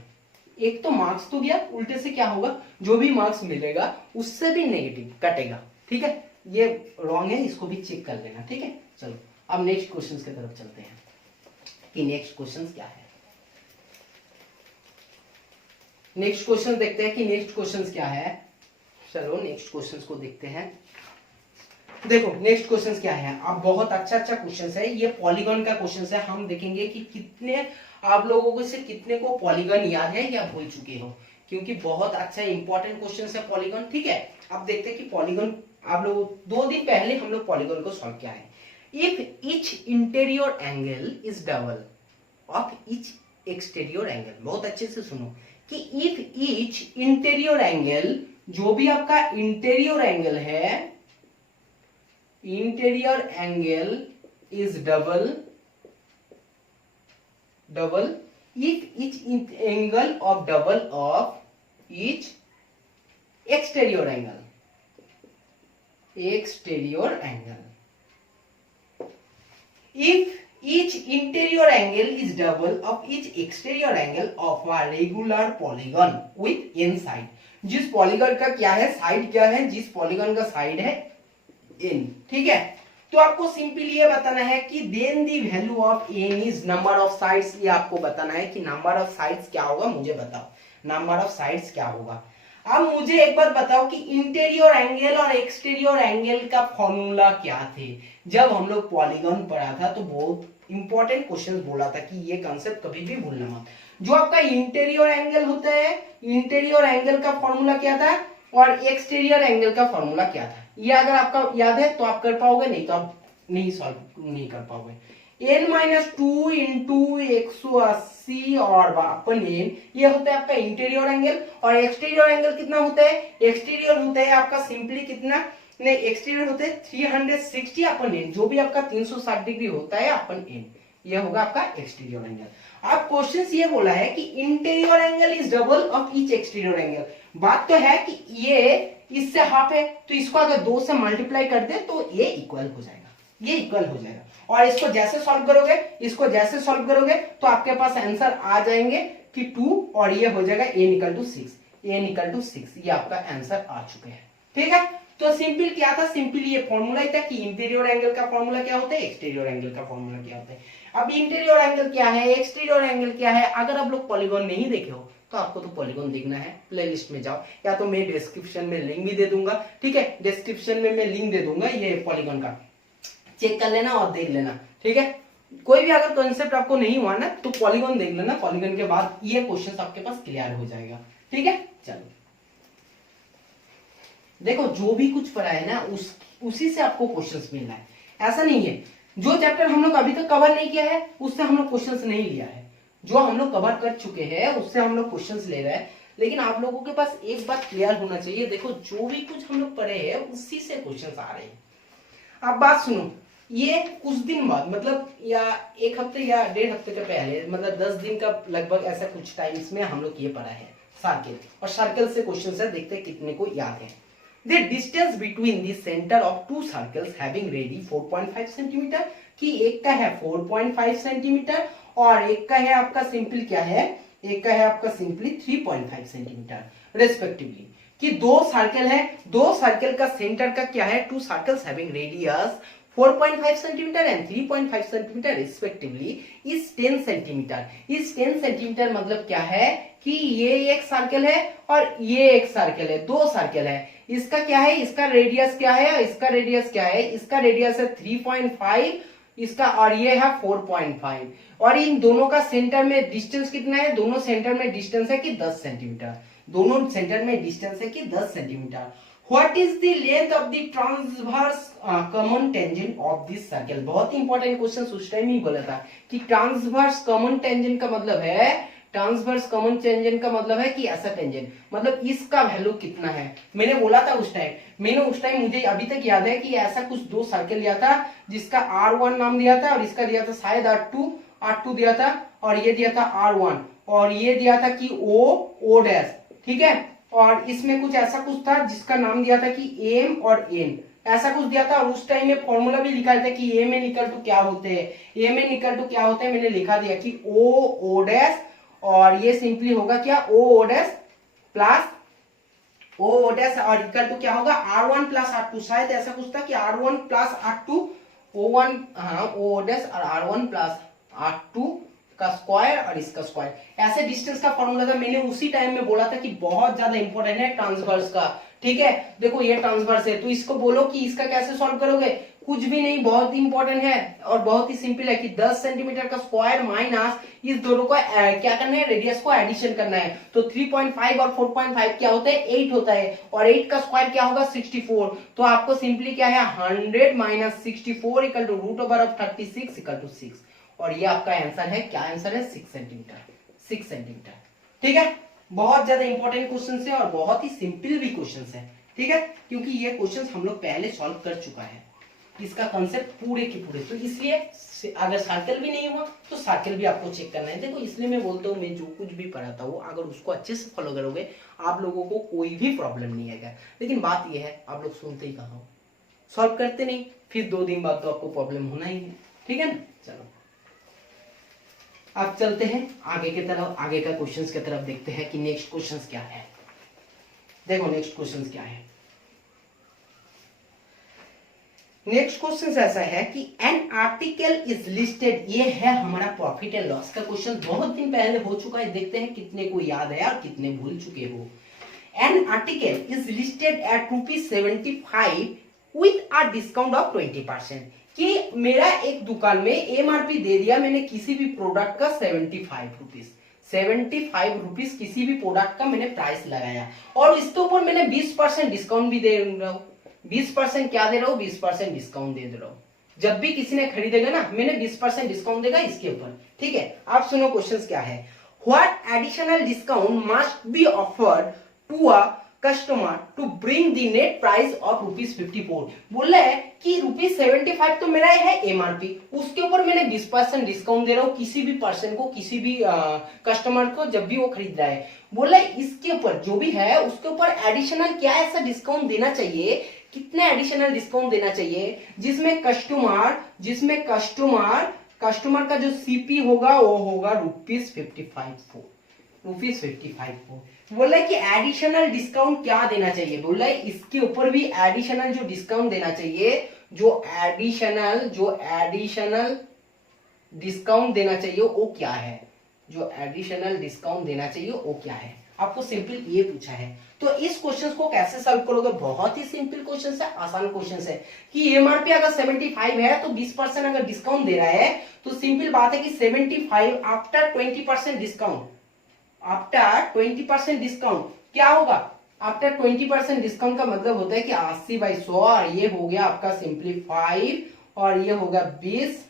एक तो मार्क्स तो गया, उल्टे से क्या होगा, जो भी मार्क्स मिलेगा उससे भी नेगेटिव कटेगा। ठीक है, ये रॉन्ग है, इसको भी चेक कर लेना। ठीक है, चलो अब नेक्स्ट क्वेश्चन की तरफ चलते हैं कि नेक्स्ट क्वेश्चन क्या है। नेक्स्ट क्वेश्चन देखते हैं कि नेक्स्ट क्वेश्चन क्या है। चलो नेक्स्ट क्वेश्चन को देखते हैं। देखो नेक्स्ट क्वेश्चन क्या है, अब बहुत अच्छा क्वेश्चन है, ये पॉलीगन का क्वेश्चन है। हम देखेंगे कि कितने आप लोगों को से कितने को पॉलीगन याद है या भूल चुके हो, क्योंकि बहुत अच्छा इंपॉर्टेंट क्वेश्चन है पॉलीगन। ठीक है, अब देखते हैं कि पॉलीगन, आप लोग 2 दिन पहले हम लोग पॉलीगन को सॉल्व किया है। If each interior angle is double of each exterior angle, बहुत अच्छे से सुनो कि इफ ईच इंटीरियर एंगल, जो भी आपका इंटीरियर एंगल है, interior angle is double if each angle of double of each exterior angle if each interior angle is double of each exterior angle of a regular polygon with n side, जिस polygon का क्या है side, क्या है जिस polygon का side है n। ठीक है, तो आपको सिंपली ये बताना है कि then the value of n is number of sides, ये आपको बताना है कि नंबर ऑफ साइड्स क्या होगा, मुझे बताओ नंबर ऑफ साइड्स क्या होगा। अब मुझे एक बार बताओ कि इंटीरियर एंगल और एक्सटीरियर एंगल का फॉर्मूला क्या थे। जब हम लोग पॉलीगन पढ़ा था तो बहुत इंपॉर्टेंट क्वेश्चन बोला था कि ये कंसेप्ट कभी भी भूलना मत। जो आपका इंटीरियर एंगल होता है, इंटीरियर एंगल का फॉर्मूला क्या था और एक्सटीरियर एंगल का फॉर्मूला क्या था, ये अगर आपका याद है तो आप कर पाओगे, नहीं तो आप नहीं सॉल्व नहीं कर पाओगे। n - 2 इंटू 180 और अपन n, ये होता है आपका इंटीरियर एंगल, और एक्सटीरियर एंगल कितना होता है, एक्सटीरियर होता है आपका सिंपली कितना नहीं, एक्सटीरियर होते हैं 360 अपन एन, जो भी आपका 360 डिग्री होता है अपन एन, ये होगा आपका एक्सटीरियर एंगल। अब क्वेश्चन ये बोला है कि interior angle is double of each exterior angle. बात तो है कि ये इससे हाफ है, तो इसको अगर 2 से मल्टीप्लाई कर दे तो ये इक्वल हो जाएगा, ये इक्वल हो जाएगा। और इसको जैसे सॉल्व करोगे, इसको जैसे सॉल्व करोगे तो आपके पास आंसर आ जाएंगे कि 2 और ये हो जाएगा n equal to 6, n equal to 6, ये आपका आंसर आ चुके हैं। ठीक है, तो सिंपल क्या था, सिंपल ये फॉर्मूला ही था कि इंटीरियर एंगल का फॉर्मूला क्या होता है, एक्सटीरियर एंगल का फॉर्मूला क्या होता है। अब इंटीरियर एंगल क्या है, एक्सटीरियर एंगल क्या है, अगर आप लोग पॉलीगॉन नहीं देखे हो तो आपको तो पॉलीगॉन देखना है, प्लेलिस्ट में जाओ, या तो मैं डिस्क्रिप्शन में लिंक भी दे दूंगा। ठीक है, डिस्क्रिप्शन में मैं लिंक दे दूंगा ये पॉलीगॉन का, चेक कर लेना और देख लेना। ठीक है, कोई भी अगर कॉन्सेप्ट आपको नहीं हुआ ना तो पॉलीगॉन देख लेना, पॉलीगॉन के बाद ये क्वेश्चन आपके पास क्लियर हो जाएगा। ठीक है, चलो देखो जो भी कुछ पढ़ा है ना उसी से आपको क्वेश्चंस मिल रहा है। ऐसा नहीं है जो चैप्टर हम लोग अभी तक कवर नहीं किया है उससे हम लोग क्वेश्चंस नहीं लिया है, जो हम लोग कवर कर चुके हैं उससे हम लोग क्वेश्चंस ले रहे हैं। लेकिन आप लोगों के पास एक बात क्लियर होना चाहिए, देखो जो भी कुछ हम लोग पढ़े हैं उसी से क्वेश्चंस आ रहे हैं। अब बात सुनो, ये कुछ दिन बाद मतलब या 1 हफ्ते या 1.5 हफ्ते के पहले, मतलब 10 दिन का लगभग ऐसा कुछ टाइम्स में हम लोग ये पढ़ा है सर्कल, और सर्कल से क्वेश्चन है, देखते हैं कितने को याद है। The distance between the center of two circles having radius 4.5 centimetre, कि एक का है 4.5 सेंटीमीटर और एक का है आपका सिंपल क्या है, एक का है आपका सिंपली 3.5 सेंटीमीटर रेस्पेक्टिवली, कि दो सर्कल है, दो सर्कल का सेंटर का क्या है, to circles having radius 4.5 centimetre and 3.5 centimetre respectively is 10 centimetre. इस 10 सेंटीमीटर मतलब क्या है कि ये एक सर्कल है और ये एक सर्कल है, दो सर्कल है। इसका क्या है, इसका रेडियस क्या है, इसका रेडियस क्या है, इसका रेडियस है 3.5 इसका, और ये है 4.5, और इन दोनों का सेंटर में डिस्टेंस कितना है, दोनों सेंटर में डिस्टेंस है कि 10 सेंटीमीटर, दोनों सेंटर में डिस्टेंस है कि 10 centimetre. What is the length of the transverse common tangent of this circle? बहुत इंपॉर्टेंट क्वेश्चन उस टाइम ही बोला था कि ट्रांसवर्स कॉमन टेंजेंट का मतलब है, ट्रांसवर्स कॉमन टेंजेंट का मतलब है कि ऐसा टेंजेंट, मतलब इसका वैल्यू कितना है। मैंने बोला था उस टाइम, मुझे अभी तक याद है कि ऐसा कुछ दो सर्कल लिया था जिसका R1 नाम दिया था और इसका दिया था शायद R2 दिया था, और ये दिया था R1 और ये दिया था कि O डैश। ठीक है, और इसमें कुछ ऐसा कुछ था जिसका नाम दिया था कि एम और एन, ऐसा कुछ दिया था, और उस टाइम में फॉर्मूला भी लिखा था कि एम एन इक्वल टू क्या होते हैं, एम एन इक्वल टू क्या होते हैं, मैंने लिखा दिया कि ओ डैश, और ये सिंपली होगा क्या O dash plus O dash, और इक्वल टू क्या होगा R1 प्लस R2, शायद ऐसा कुछ था कि R1 प्लस R2 O1, हाँ ओ डैश और R1 प्लस R2 का स्क्वायर और इसका स्क्वायर, ऐसे डिस्टेंस का फॉर्मूला था। मैंने उसी टाइम में बोला था कि बहुत ज्यादा इंपॉर्टेंट है ट्रांसवर्स का। ठीक है, देखो ये ट्रांसवर्स है तो इसको बोलो कि इसका कैसे सॉल्व करोगे, कुछ भी नहीं, बहुत इंपॉर्टेंट है और बहुत ही सिंपल है कि 10 सेंटीमीटर का स्क्वायर माइनस इस दोनों को क्या करना है, रेडियस को एडिशन करना है। तो 3.5 और 4.5 क्या होता है, 8 होता है, और 8 का स्क्वायर क्या होगा 64। तो आपको सिंपली क्या है 100 minus 64 equal to root over of 36 equal to 6, और ये आपका आंसर है, क्या आंसर है 6 सेंटीमीटर। ठीक है, बहुत ज्यादा इंपॉर्टेंट क्वेश्चन है और बहुत ही सिंपल भी क्वेश्चन है। ठीक है, क्योंकि ये क्वेश्चन हम लोग पहले सॉल्व कर चुका है, इसका कंसेप्ट पूरे के पूरे, तो इसलिए अगर सर्कल भी नहीं हुआ तो सर्कल भी आपको चेक करना है। देखो इसलिए मैं बोलता हूँ, मैं जो कुछ भी पढ़ाता हूँ अगर उसको अच्छे से फॉलो करोगे आप लोगों को कोई भी प्रॉब्लम नहीं आएगा। लेकिन बात यह है आप लोग सुनते ही कहाँ हो, सॉल्व करते नहीं, फिर 2 दिन बाद तो आपको प्रॉब्लम होना ही है। ठीक है ना, चलो अब चलते हैं आगे की तरफ, आगे का क्वेश्चंस की तरफ देखते हैं कि नेक्स्ट क्वेश्चंस क्या है। देखो नेक्स्ट क्वेश्चंस क्या है, नेक्स्ट क्वेश्चन ऐसा है कि एन आर्टिकल इज लिस्टेड, ये है हमारा प्रॉफिट एंड लॉस का क्वेश्चन, बहुत दिन पहले हो चुका है, देखते हैं कितने को याद है और कितने भूल चुके हो। An article is listed at ₹75 with a discount of 20%, कि मेरा एक दुकान में एमआरपी दे दिया मैंने किसी भी प्रोडक्ट का 75 रुपीज किसी भी प्रोडक्ट का मैंने प्राइस लगाया, और इसके ऊपर मैंने 20% डिस्काउंट भी दे रहा हूँ। 20% क्या दे रहा हूँ, 20% डिस्काउंट दे रहा हूँ। जब भी किसी ने खरीदेगा ना मैंने 20% डिस्काउंट देगा इसके ऊपर। ठीक है, आप सुनो क्वेश्चन क्या है, what additional discount must be offered to a customer to bring the net price of ₹54। बोल रहा है कि ₹75 तो मेरा है एमआरपी, उसके ऊपर मैंने 20% डिस्काउंट दे रहा हूँ किसी भी पर्सन को, किसी भी कस्टमर को जब भी वो खरीद रहा है। बोला इसके ऊपर जो भी है उसके ऊपर एडिशनल क्या ऐसा डिस्काउंट देना चाहिए, कितने एडिशनल डिस्काउंट देना चाहिए जिसमें कस्टमर का जो सीपी होगा वो होगा ₹55। बोला है कि एडिशनल डिस्काउंट क्या देना चाहिए, बोला है इसके ऊपर भी एडिशनल जो डिस्काउंट देना चाहिए, जो एडिशनल डिस्काउंट देना चाहिए वो क्या है, जो एडिशनल डिस्काउंट देना चाहिए वो क्या है, आपको सिंपल ये पूछा है। तो इस क्वेश्चन को कैसे सॉल्व करोगे, बहुत ही सिंपल क्वेश्चन है, आसान क्वेश्चन है कि एमआरपी अगर 75 है तो 20% अगर डिस्काउंट दे रहा है तो सिंपल बात है कि 75 आफ्टर 20% डिस्काउंट, क्या होगा, आफ्टर 20% डिस्काउंट का मतलब होता है कि 80/100, और ये हो गया आपका सिंपली 5 और ये होगा 20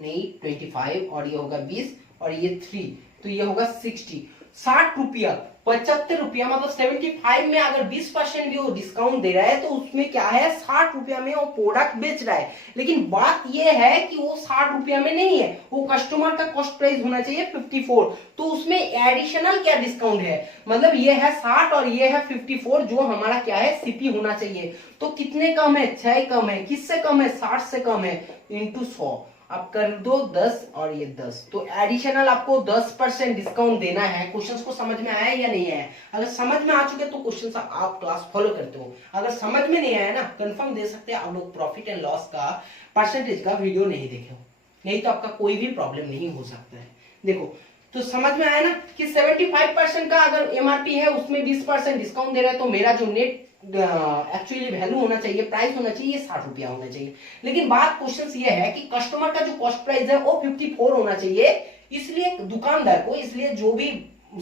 नहीं 25 और ये होगा 20 और ये 3, तो ये होगा 60 रुपया, 75 रुपया, मतलब 75 में अगर 20% भी वो डिस्काउंट दे रहा है तो उसमें क्या है 60 रुपया में वो प्रोडक्ट बेच रहा है। लेकिन बात ये है कि वो 60 रुपया में नहीं है, वो कस्टमर का कॉस्ट प्राइस होना चाहिए 54, तो उसमें एडिशनल क्या डिस्काउंट है, मतलब ये है 60 और ये है 54, जो हमारा क्या है सीपी होना चाहिए। तो कितने कम है, 6 कम है, किससे कम है, 60 से कम है, इंटू 100 आप कर दो 10 और ये 10, तो एडिशनल आपको 10% डिस्काउंट देना है। क्वेश्चंस को समझ में आया या नहीं आया, अगर समझ में आ चुके तो क्वेश्चंस आप क्लास फॉलो करते हो, अगर समझ में नहीं आया ना कंफर्म दे सकते हैं आप लोग प्रॉफिट एंड लॉस का परसेंटेज का वीडियो नहीं देखे हो, नहीं तो आपका कोई भी प्रॉब्लम नहीं हो सकता है। देखो तो समझ में आया ना कि 75% का अगर एमआरपी है उसमें 20% डिस्काउंट दे रहा है तो मेरा जो नेट एक्चुअली वैल्यू होना चाहिए, प्राइस होना चाहिए 60 रुपया होना चाहिए। लेकिन बात क्वेश्चन ये है कि कस्टमर का जो कॉस्ट प्राइस है वो 54 होना चाहिए, इसलिए दुकानदार को, इसलिए जो भी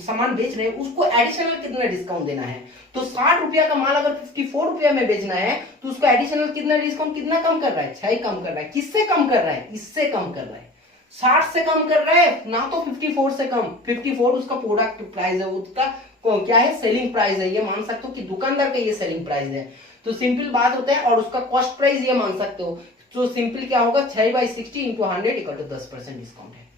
सामान बेच रहे हैं उसको एडिशनल कितना डिस्काउंट देना है, तो 60 रुपया का माल अगर 54 रुपया में बेचना है तो उसको एडिशनल कितना डिस्काउंट, कितना कम कर रहा है, 6 कम कर रहा है। किससे कम कर रहा है, इससे कम कर रहा है, 60 से कम कर रहा है ना, तो 54 से कम, 54 उसका प्रोडक्ट प्राइस है, उसका क्या है सेलिंग प्राइस है, ये मान सकते हो कि दुकानदार का ये सेलिंग प्राइस है, तो सिंपल बात होता है, और उसका कॉस्ट प्राइस ये मान सकते हो, तो सिंपल क्या होगा 6/60 इंटू 100 इक्वल टू 10% डिस्काउंट है,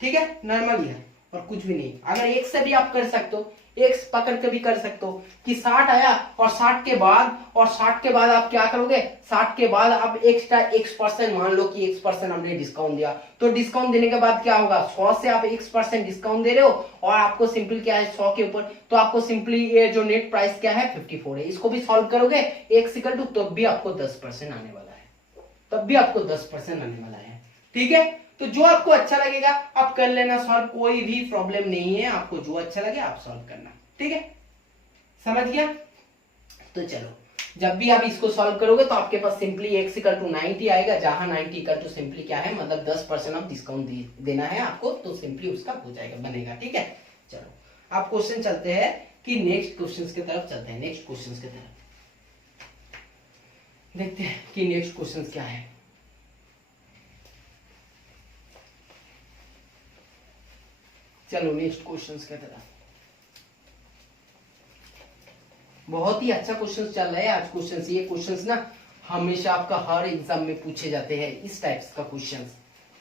ठीक है, नॉर्मल ही है और कुछ भी नहीं। अगर एक से भी आप कर सकते हो, एक पकड़ के भी कर सकते हो कि 60 आया और 60 के बाद आप क्या करोगे, 60 के बाद आप एक्स्ट्रा X% मान लो कि X% हमने डिस्काउंट दिया, तो डिस्काउंट देने के बाद क्या होगा, 100 से आप X% डिस्काउंट दे रहे हो और आपको सिंपल क्या है 100 के ऊपर, तो आपको सिंपली ये जो नेट प्राइस क्या है 54 है। इसको भी सॉल्व करोगे X इक्वल टू, तब भी आपको 10% आने वाला है, ठीक है। तो जो आपको अच्छा लगेगा आप कर लेना सॉल्व, कोई भी प्रॉब्लम नहीं है, आपको जो अच्छा लगे आप सॉल्व करना, ठीक है, समझ गया। तो चलो जब भी आप इसको सॉल्व करोगे तो आपके पास सिंपली x इक्वल टू 90 आएगा, जहां 90 इक्वल टू सिंपली क्या है, मतलब 10% ऑफ डिस्काउंट देना है आपको, तो सिंपली उसका हो जाएगा, बनेगा, ठीक है। चलो आप क्वेश्चन चलते हैं कि नेक्स्ट क्वेश्चन की तरफ चलते हैं, नेक्स्ट क्वेश्चन की तरफ देखते हैं कि नेक्स्ट क्वेश्चन क्या है। चलो नेक्स्ट क्वेश्चंस की तरफ, बहुत ही अच्छा क्वेश्चन चल रहा है आज क्वेश्चंस, ये क्वेश्चंस ना हमेशा आपका हर एग्जाम में पूछे जाते हैं, इस टाइप्स का क्वेश्चंस।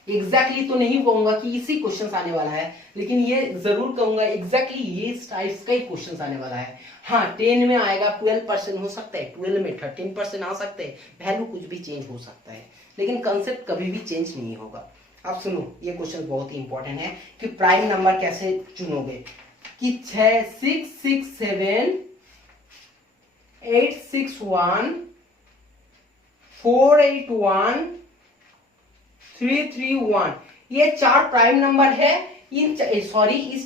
एग्जैक्टली तो नहीं कहूंगा कि इसी क्वेश्चंस आने वाला है, लेकिन ये जरूर कहूंगा एग्जैक्टली ये टाइप्स का ही क्वेश्चंस आने वाला है। हाँ 10 में आएगा 12% हो सकता है, 12 में 13% आ सकते हैं, वैल्यू कुछ भी चेंज हो सकता है, लेकिन कंसेप्ट कभी भी चेंज नहीं होगा। अब सुनो ये क्वेश्चन बहुत ही इंपॉर्टेंट है कि प्राइम नंबर कैसे चुनोगे, कि 6 6 6 7 8 6 1 4 8 1 3 3 1, ये 4 प्राइम नंबर है। इस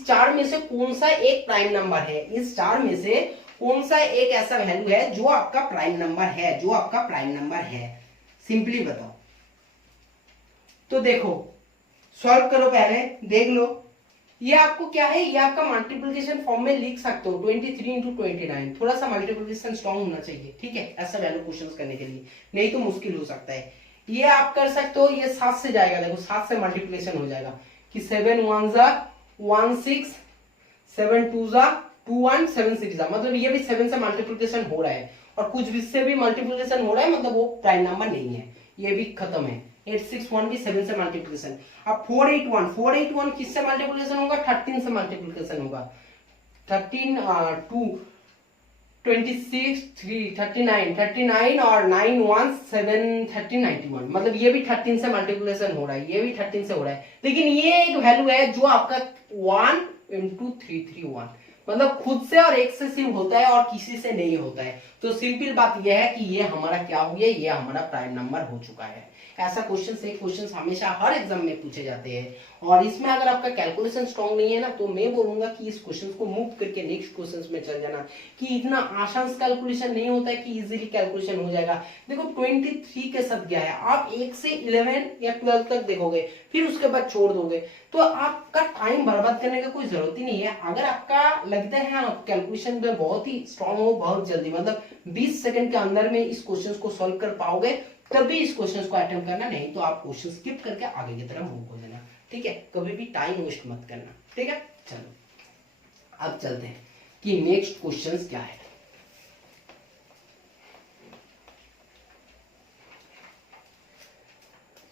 4 में से कौन सा एक प्राइम नंबर है, इस 4 में से कौन सा एक ऐसा वैल्यू है जो आपका प्राइम नंबर है, सिंपली बताओ। तो देखो सॉल्व करो, पहले देख लो, ये आपको क्या है, ये आपका मल्टीप्लिकेशन फॉर्म में लिख सकते हो 23 इंटू 29, थोड़ा सा मल्टीप्लिकेशन स्ट्रॉन्ग होना चाहिए, ठीक है, ऐसा वैल्यू क्वेश्चंस करने के लिए, नहीं तो मुश्किल हो सकता है। ये आप कर सकते हो, ये 7 से जाएगा, देखो 7 से मल्टीप्लिकेशन हो जाएगा कि 7 1 जा 1 6 7 2 जा 2 1 7 सीरीज, मतलब ये भी 7 से मल्टीप्लिकेशन हो रहा है और कुछ भी से भी मल्टीप्लिकेशन हो रहा है, मतलब वो प्राइम नंबर नहीं है, ये भी खत्म है। 861 भी 7 से मल्टीप्लिकेशन। अब 481 किससे मल्टीप्लिकेशन होगा? 13 से मल्टीप्लिकेशन होगा। 13 2 26 3 39 और 9 1 7 13 91, मतलब ये भी 13 से मल्टीप्लिकेशन हो रहा है, ये भी 13 से हो रहा है। लेकिन ये एक वैल्यू है जो आपका 1 into 331, मतलब खुद से और एक्सेसिव होता है और किसी से नहीं होता है। तो सिंपल बात यह है कि ये हमारा क्या हो गया, ये हमारा प्राइम नंबर हो चुका है। ऐसा क्वेश्चन हमेशा हर एग्जाम में पूछे जाते हैं और इसमें अगर आपका कैलकुलेशन स्ट्रांग नहीं है ना, तो मैं बोलूंगा कि इस क्वेश्चन को मूव करके नेक्स्ट क्वेश्चन में चल जाना, कि इतना आसान कैलकुलेशन नहीं होता है कि इजीली कैलकुलेशन हो जाएगा। देखो 23 के साथ क्या है, आप 1 से 11 या 12 तक देखोगे, फिर उसके बाद छोड़ दोगे, तो आपका टाइम बर्बाद करने का कोई जरूरत ही नहीं है। अगर आपका लगता है आप कैलकुलेशन में बहुत ही स्ट्रांग हो, बहुत जल्दी, मतलब 20 सेकंड के अंदर में इस क्वेश्चन को सॉल्व कर पाओगे, तभी इस क्वेश्चन को अटेम्प्ट करना, नहीं तो आप क्वेश्चन स्किप करके आगे की तरफ मूव हो जाना। ठीक है, कभी भी टाइम वेस्ट मत करना। ठीक है, चलो अब चलते हैं कि नेक्स्ट क्वेश्चन क्या है।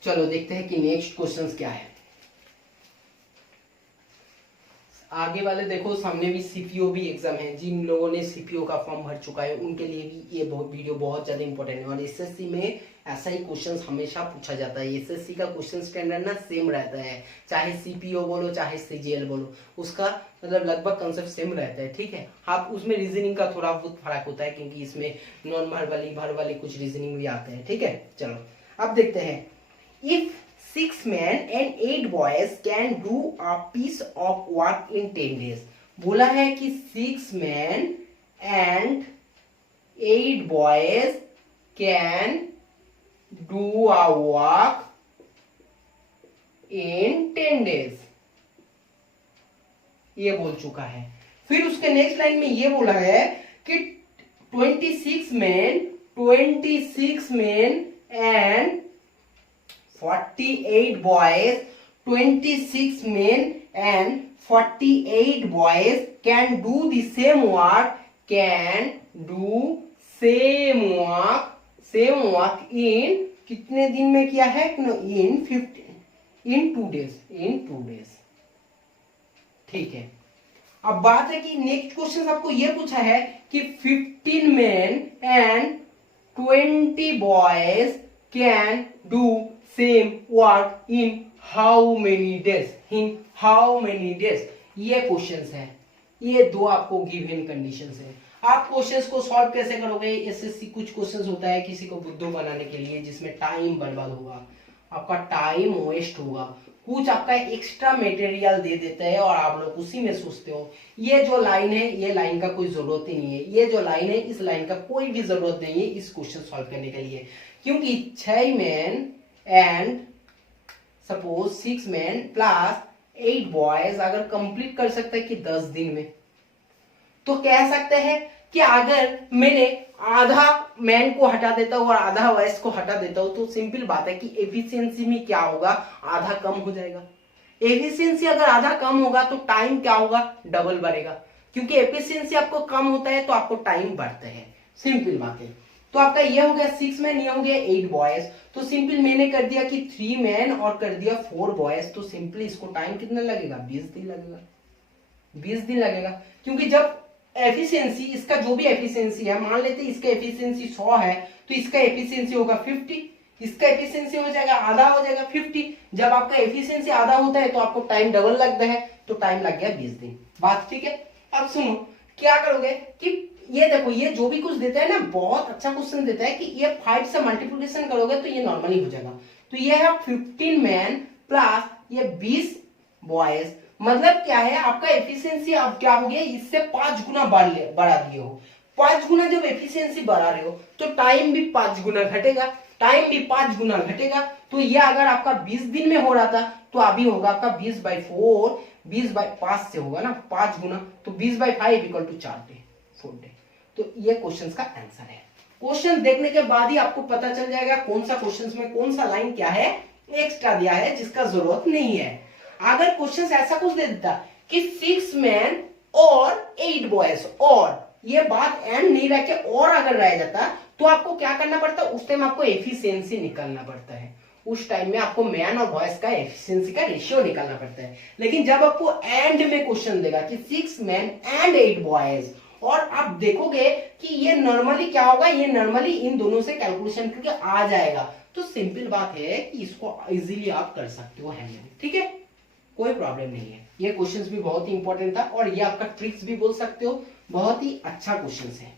चलो देखते हैं कि नेक्स्ट क्वेश्चन क्या है। आगे वाले देखो, सामने भी सीपीओ भी एग्जाम है। जिन लोगों ने सीपीओ का फॉर्म भर चुका है उनके लिए भी ये वीडियो बहुत ज्यादा इंपॉर्टेंट है। और एसएससी में ऐसा ही क्वेश्चन हमेशा पूछा जाता है। एसएससी का क्वेश्चन स्टैंडर्ड ना सेम रहता है, चाहे सीपीओ बोलो चाहे सीजीएल बोलो, उसका मतलब लगभग कंसेप्ट सेम रहता है। ठीक है, आप उसमें रीजनिंग का थोड़ा बहुत फर्क होता है, क्योंकि इसमें नॉन भर वाली कुछ रीजनिंग भी आते हैं। ठीक है, चलो अब देखते हैं। If 6 men and 8 boys can do a piece of work in 10 days। बोला है कि 6 men and 8 boys can do a work in 10 days, ये बोल चुका है। फिर उसके नेक्स्ट लाइन में ये बोला है कि 26 men and 48 boys, 26 men and 48 boys can do the same work, same work in कितने दिन में किया है? in 2 days। ठीक है, अब बात है कि नेक्स्ट क्वेश्चन आपको ये पूछा है कि 15 men and 20 boys can do same work in how many days? ये क्वेश्चंस है, ये दो आपको गिवन कंडीशंस है। आप क्वेश्चंस को सॉल्व कैसे करोगे? एसएससी कुछ क्वेश्चंस होता है किसी को बुद्धू बनाने के लिए, जिसमें टाइम बर्बाद होगा, आपका टाइम वेस्ट होगा, कुछ आपका एक्स्ट्रा मटेरियल दे देता है और आप लोग उसी में सोचते हो ये जो लाइन है, ये लाइन का कोई जरूरत ही नहीं है, ये जो लाइन है इस लाइन का कोई भी जरूरत नहीं है इस क्वेश्चन सॉल्व करने के लिए। क्योंकि 6 men and suppose 6 men plus 8 boys अगर कंप्लीट कर सकते हैं कि 10 दिन में, तो कह सकते हैं कि अगर मैंने आधा मैन को हटा देता हूं और आधा वॉइस को हटा देता हूं, तो सिंपल बात है कि एफिशिएंसी में क्या होगा? आधा कम हो जाएगा। एफिशिएंसी अगर आधा कम होगा तो टाइम क्या होगा? डबल बढ़ेगा। क्योंकि एफिशिएंसी आपको कम होता है तो आपको टाइम बढ़ता है, सिंपल बात है। तो आपका ये हो गया 6 men, ये हो गया 8 boys। तो सिंपल मैंने कर दिया कि 3 men और कर दिया 4 boys, तो सिंपली इसको टाइम कितना लगेगा? 20 दिन लगेगा। 20 दिन लगेगा, क्योंकि जब एफिशिएंसी, इसका जो भी एफिशिएंसी है, मान लेते हैं इसका एफिशिएंसी 100 है, तो इसका एफिशिएंसी होगा 50, इसका एफिशिएंसी हो जाएगा आधा, हो जाएगा 50। जब आपका एफिशिएंसी आधा होता है तो आपको टाइम डबल लगता है, तो टाइम लग गया 20 दिन। बात ठीक है? अब सुनो क्या करोगे कि ये देखो, ये जो भी कुछ देता है ना, बहुत अच्छा क्वेश्चन देता है कि ये 5 से मल्टीप्लिकेशन करोगे तो ये नॉर्मली हो जाएगा। तो ये है 15 men प्लस ये 20 boys, मतलब क्या है? आपका एफिशिएंसी अब क्या हो गया? इससे 5 गुना बढ़ा दिए हो। 5 गुना जब एफिशिएंसी बढ़ा रहे हो तो टाइम भी 5 गुना घटेगा, तो ये अगर आपका 20 दिन में हो रहा था तो अभी होगा आपका 20/4, 20/5 से होगा ना 5 गुना, तो 20/5 इक्वल टू 4 डे। तो ये क्वेश्चन का आंसर है। क्वेश्चन देखने के बाद ही आपको पता चल जाएगा कौन सा क्वेश्चन में कौन सा लाइन क्या है एक्स्ट्रा दिया है जिसका जरूरत नहीं है। अगर क्वेश्चन ऐसा कुछ दे देता कि 6 men और 8 बॉयज, और ये बात एंड नहीं रह के और अगर रह जाता तो आपको क्या करना पड़ता, उस टाइम आपको एफिशिएंसी निकालना पड़ता है, उस टाइम में आपको मैन और बॉयज का एफिशिएंसी का रेशियो निकालना पड़ता है। लेकिन जब आपको एंड में क्वेश्चन देगा कि 6 मैन एंड 8 बॉयज, और आप देखोगे कि ये नॉर्मली क्या होगा, ये नॉर्मली इन दोनों से कैलकुलेशन करके आ जाएगा, तो सिंपल बात है कि इसको इजीली आप कर सकते हो हैंडल, ठीक है, कोई प्रॉब्लम नहीं है। ये क्वेश्चंस भी बहुत ही इंपॉर्टेंट था और ये आपका ट्रिक्स भी बोल सकते हो, बहुत ही अच्छा क्वेश्चंस है।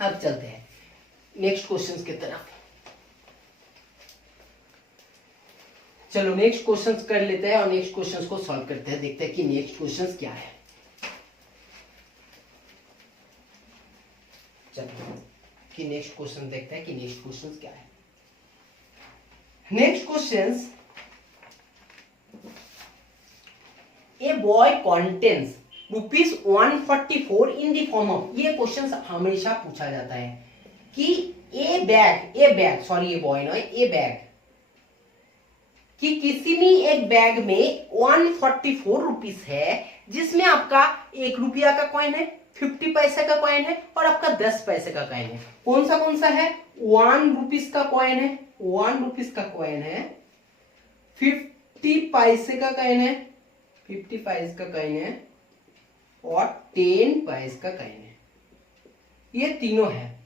अब चलते हैं नेक्स्ट क्वेश्चंस की तरफ। चलो नेक्स्ट क्वेश्चंस कर लेते हैं और नेक्स्ट क्वेश्चंस को सॉल्व करते हैं, देखते हैं कि नेक्स्ट क्वेश्चंस क्या है। चलो कि नेक्स्ट क्वेश्चन देखते हैं कि नेक्स्ट क्वेश्चंस क्या है। Next questions, a boy contains ₹144 in the form of, ये क्वेश्चन हमेशा पूछा जाता है कि ए बैग सॉरी ए बॉय ना ए बैग, कि किसी भी एक बैग में 144 रुपीज है, जिसमें आपका 1 रुपया का कॉइन है, 50 पैसे का कॉइन है और आपका 10 पैसे का कॉइन है। कौन सा है? 1 रुपीज का कॉइन है, 1 रुपीज का कॉइन है, 50 पैसे का कॉइन है, 50 पैसे का कॉइन है और 10 पैसे का कॉइन है। ये तीनों है,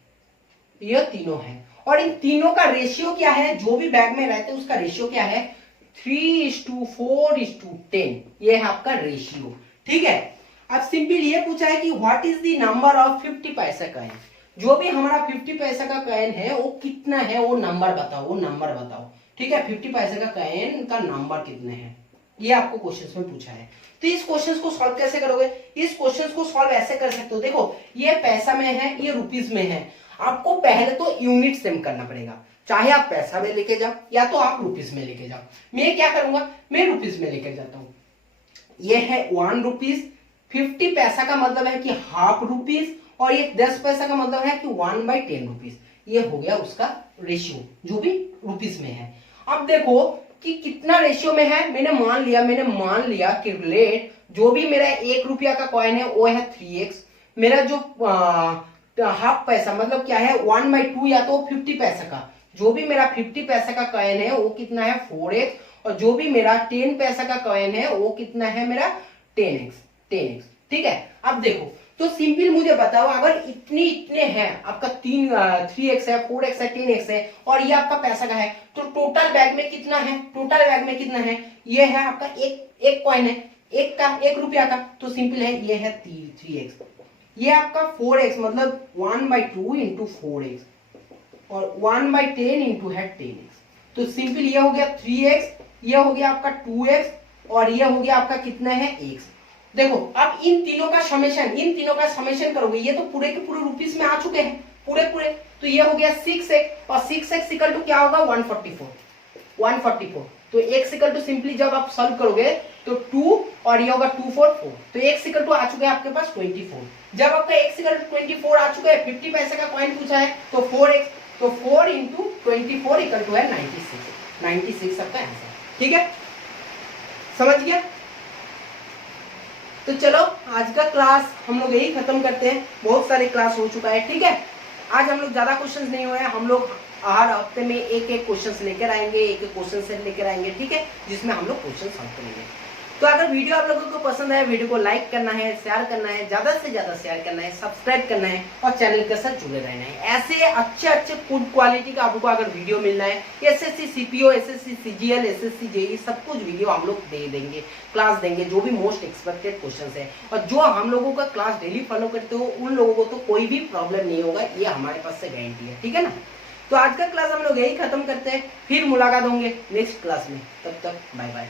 ये तीनों है, और इन तीनों का रेशियो क्या है, जो भी बैग में रहते हैं उसका रेशियो क्या है, 3:4:10, ये है आपका रेशियो, ठीक है। अब सिंपल ये पूछा है कि what is the number of 50 पैसा कॉइन, जो भी हमारा 50 पैसा का कॉइन है वो कितना है, वो नंबर बताओ, ठीक है। 50 पैसे का कॉइन का नंबर कितने हैं, ये आपको क्वेश्चन में पूछा है। तो इस क्वेश्चन को सॉल्व कैसे करोगे, इस क्वेश्चन को सॉल्व ऐसे कर सकते हो, देखो ये पैसा में है, ये रुपीज में है, आपको पहले तो यूनिट सेम करना पड़ेगा, चाहे आप पैसा में लेके जाओ या तो आप रुपीज में लेके जाओ। मैं क्या करूंगा, मैं रुपीज में लेकर जाता हूं। ये है 1 रुपीज, 50 पैसा का मतलब है कि हाफ रुपीज, और ये 10 पैसा का मतलब है कि 1/10 रुपीज। ये हो गया उसका रेशियो जो भी रुपीज में है। अब देखो कि कितना रेशियो में है, मैंने मान लिया कि लेट जो भी मेरा 1 रुपया का कॉइन है वो है 3x, मेरा जो हाफ पैसा मतलब क्या है 1/2 या तो 50 पैसा का, जो भी मेरा 50 पैसा का कॉइन है वो कितना है 4x, और जो भी मेरा 10 पैसा का कॉइन है वो कितना है मेरा 10x, ठीक है। अब देखो तो सिंपल मुझे बताओ, अगर इतने हैं, आपका 3x है, 4x है, 10x है और ये आपका पैसा का है, तो टोटल बैग में कितना है, ये है आपका एक कॉइन है, एक का 1 रुपया का, तो सिंपल है ये है 3x, ये आपका 4x मतलब 1/2 इंटू 4x और 1/10 इंटू है 10x, तो सिंपल ये हो गया 3x, ये हो गया आपका 2x और ये हो गया आपका कितना है x। देखो अब इन तीनों का समेशन करोगे, ये तो पूरे के पूरे रुपीस में आ चुके हैं पूरे, तो ये हो गया 6x और 6x इक्वल टू क्या होगा 144, तो x इक्वल टू सिंपली जब आप सॉल्व करोगे तो 2 और ये होगा 2 4 4, तो x इक्वल टू आ चुका है आपके पास 24। जब आपका x इक्वल टू 24 आ चुका है, 50 पैसे का कॉइन पूछा है तो 4x, तो 4 इंटू 24 इक्वल टू है 96 आपका आंसर, ठीक है, समझ गया। तो चलो आज का क्लास हम लोग यही खत्म करते हैं, बहुत सारे क्लास हो चुका है, ठीक है। आज हम लोग ज्यादा क्वेश्चंस नहीं हुए हैं, हम लोग हर हफ्ते में एक क्वेश्चंस लेकर आएंगे, एक क्वेश्चन सेट लेकर आएंगे, ठीक है, जिसमें हम लोग क्वेश्चन सॉल्व करेंगे। तो अगर वीडियो आप लोगों को पसंद है, वीडियो को लाइक करना है, शेयर करना है, ज्यादा से ज्यादा शेयर करना है, सब्सक्राइब करना है और चैनल के साथ जुड़े रहना है। ऐसे अच्छे गुड क्वालिटी का आपको अगर वीडियो मिलना है, SSC CPO, SSC CGL, SSC JE सब कुछ वीडियो हम लोग दे देंगे, क्लास देंगे, जो भी मोस्ट एक्सपेक्टेड क्वेश्चन है, और जो हम लोगों का क्लास डेली फॉलो करते हो उन लोगों को तो कोई भी प्रॉब्लम नहीं होगा, ये हमारे पास से गारंटी है, ठीक है ना। तो आज का क्लास हम लोग यही खत्म करते हैं, फिर मुलाकात होंगे नेक्स्ट क्लास में, तब तक बाय बाय।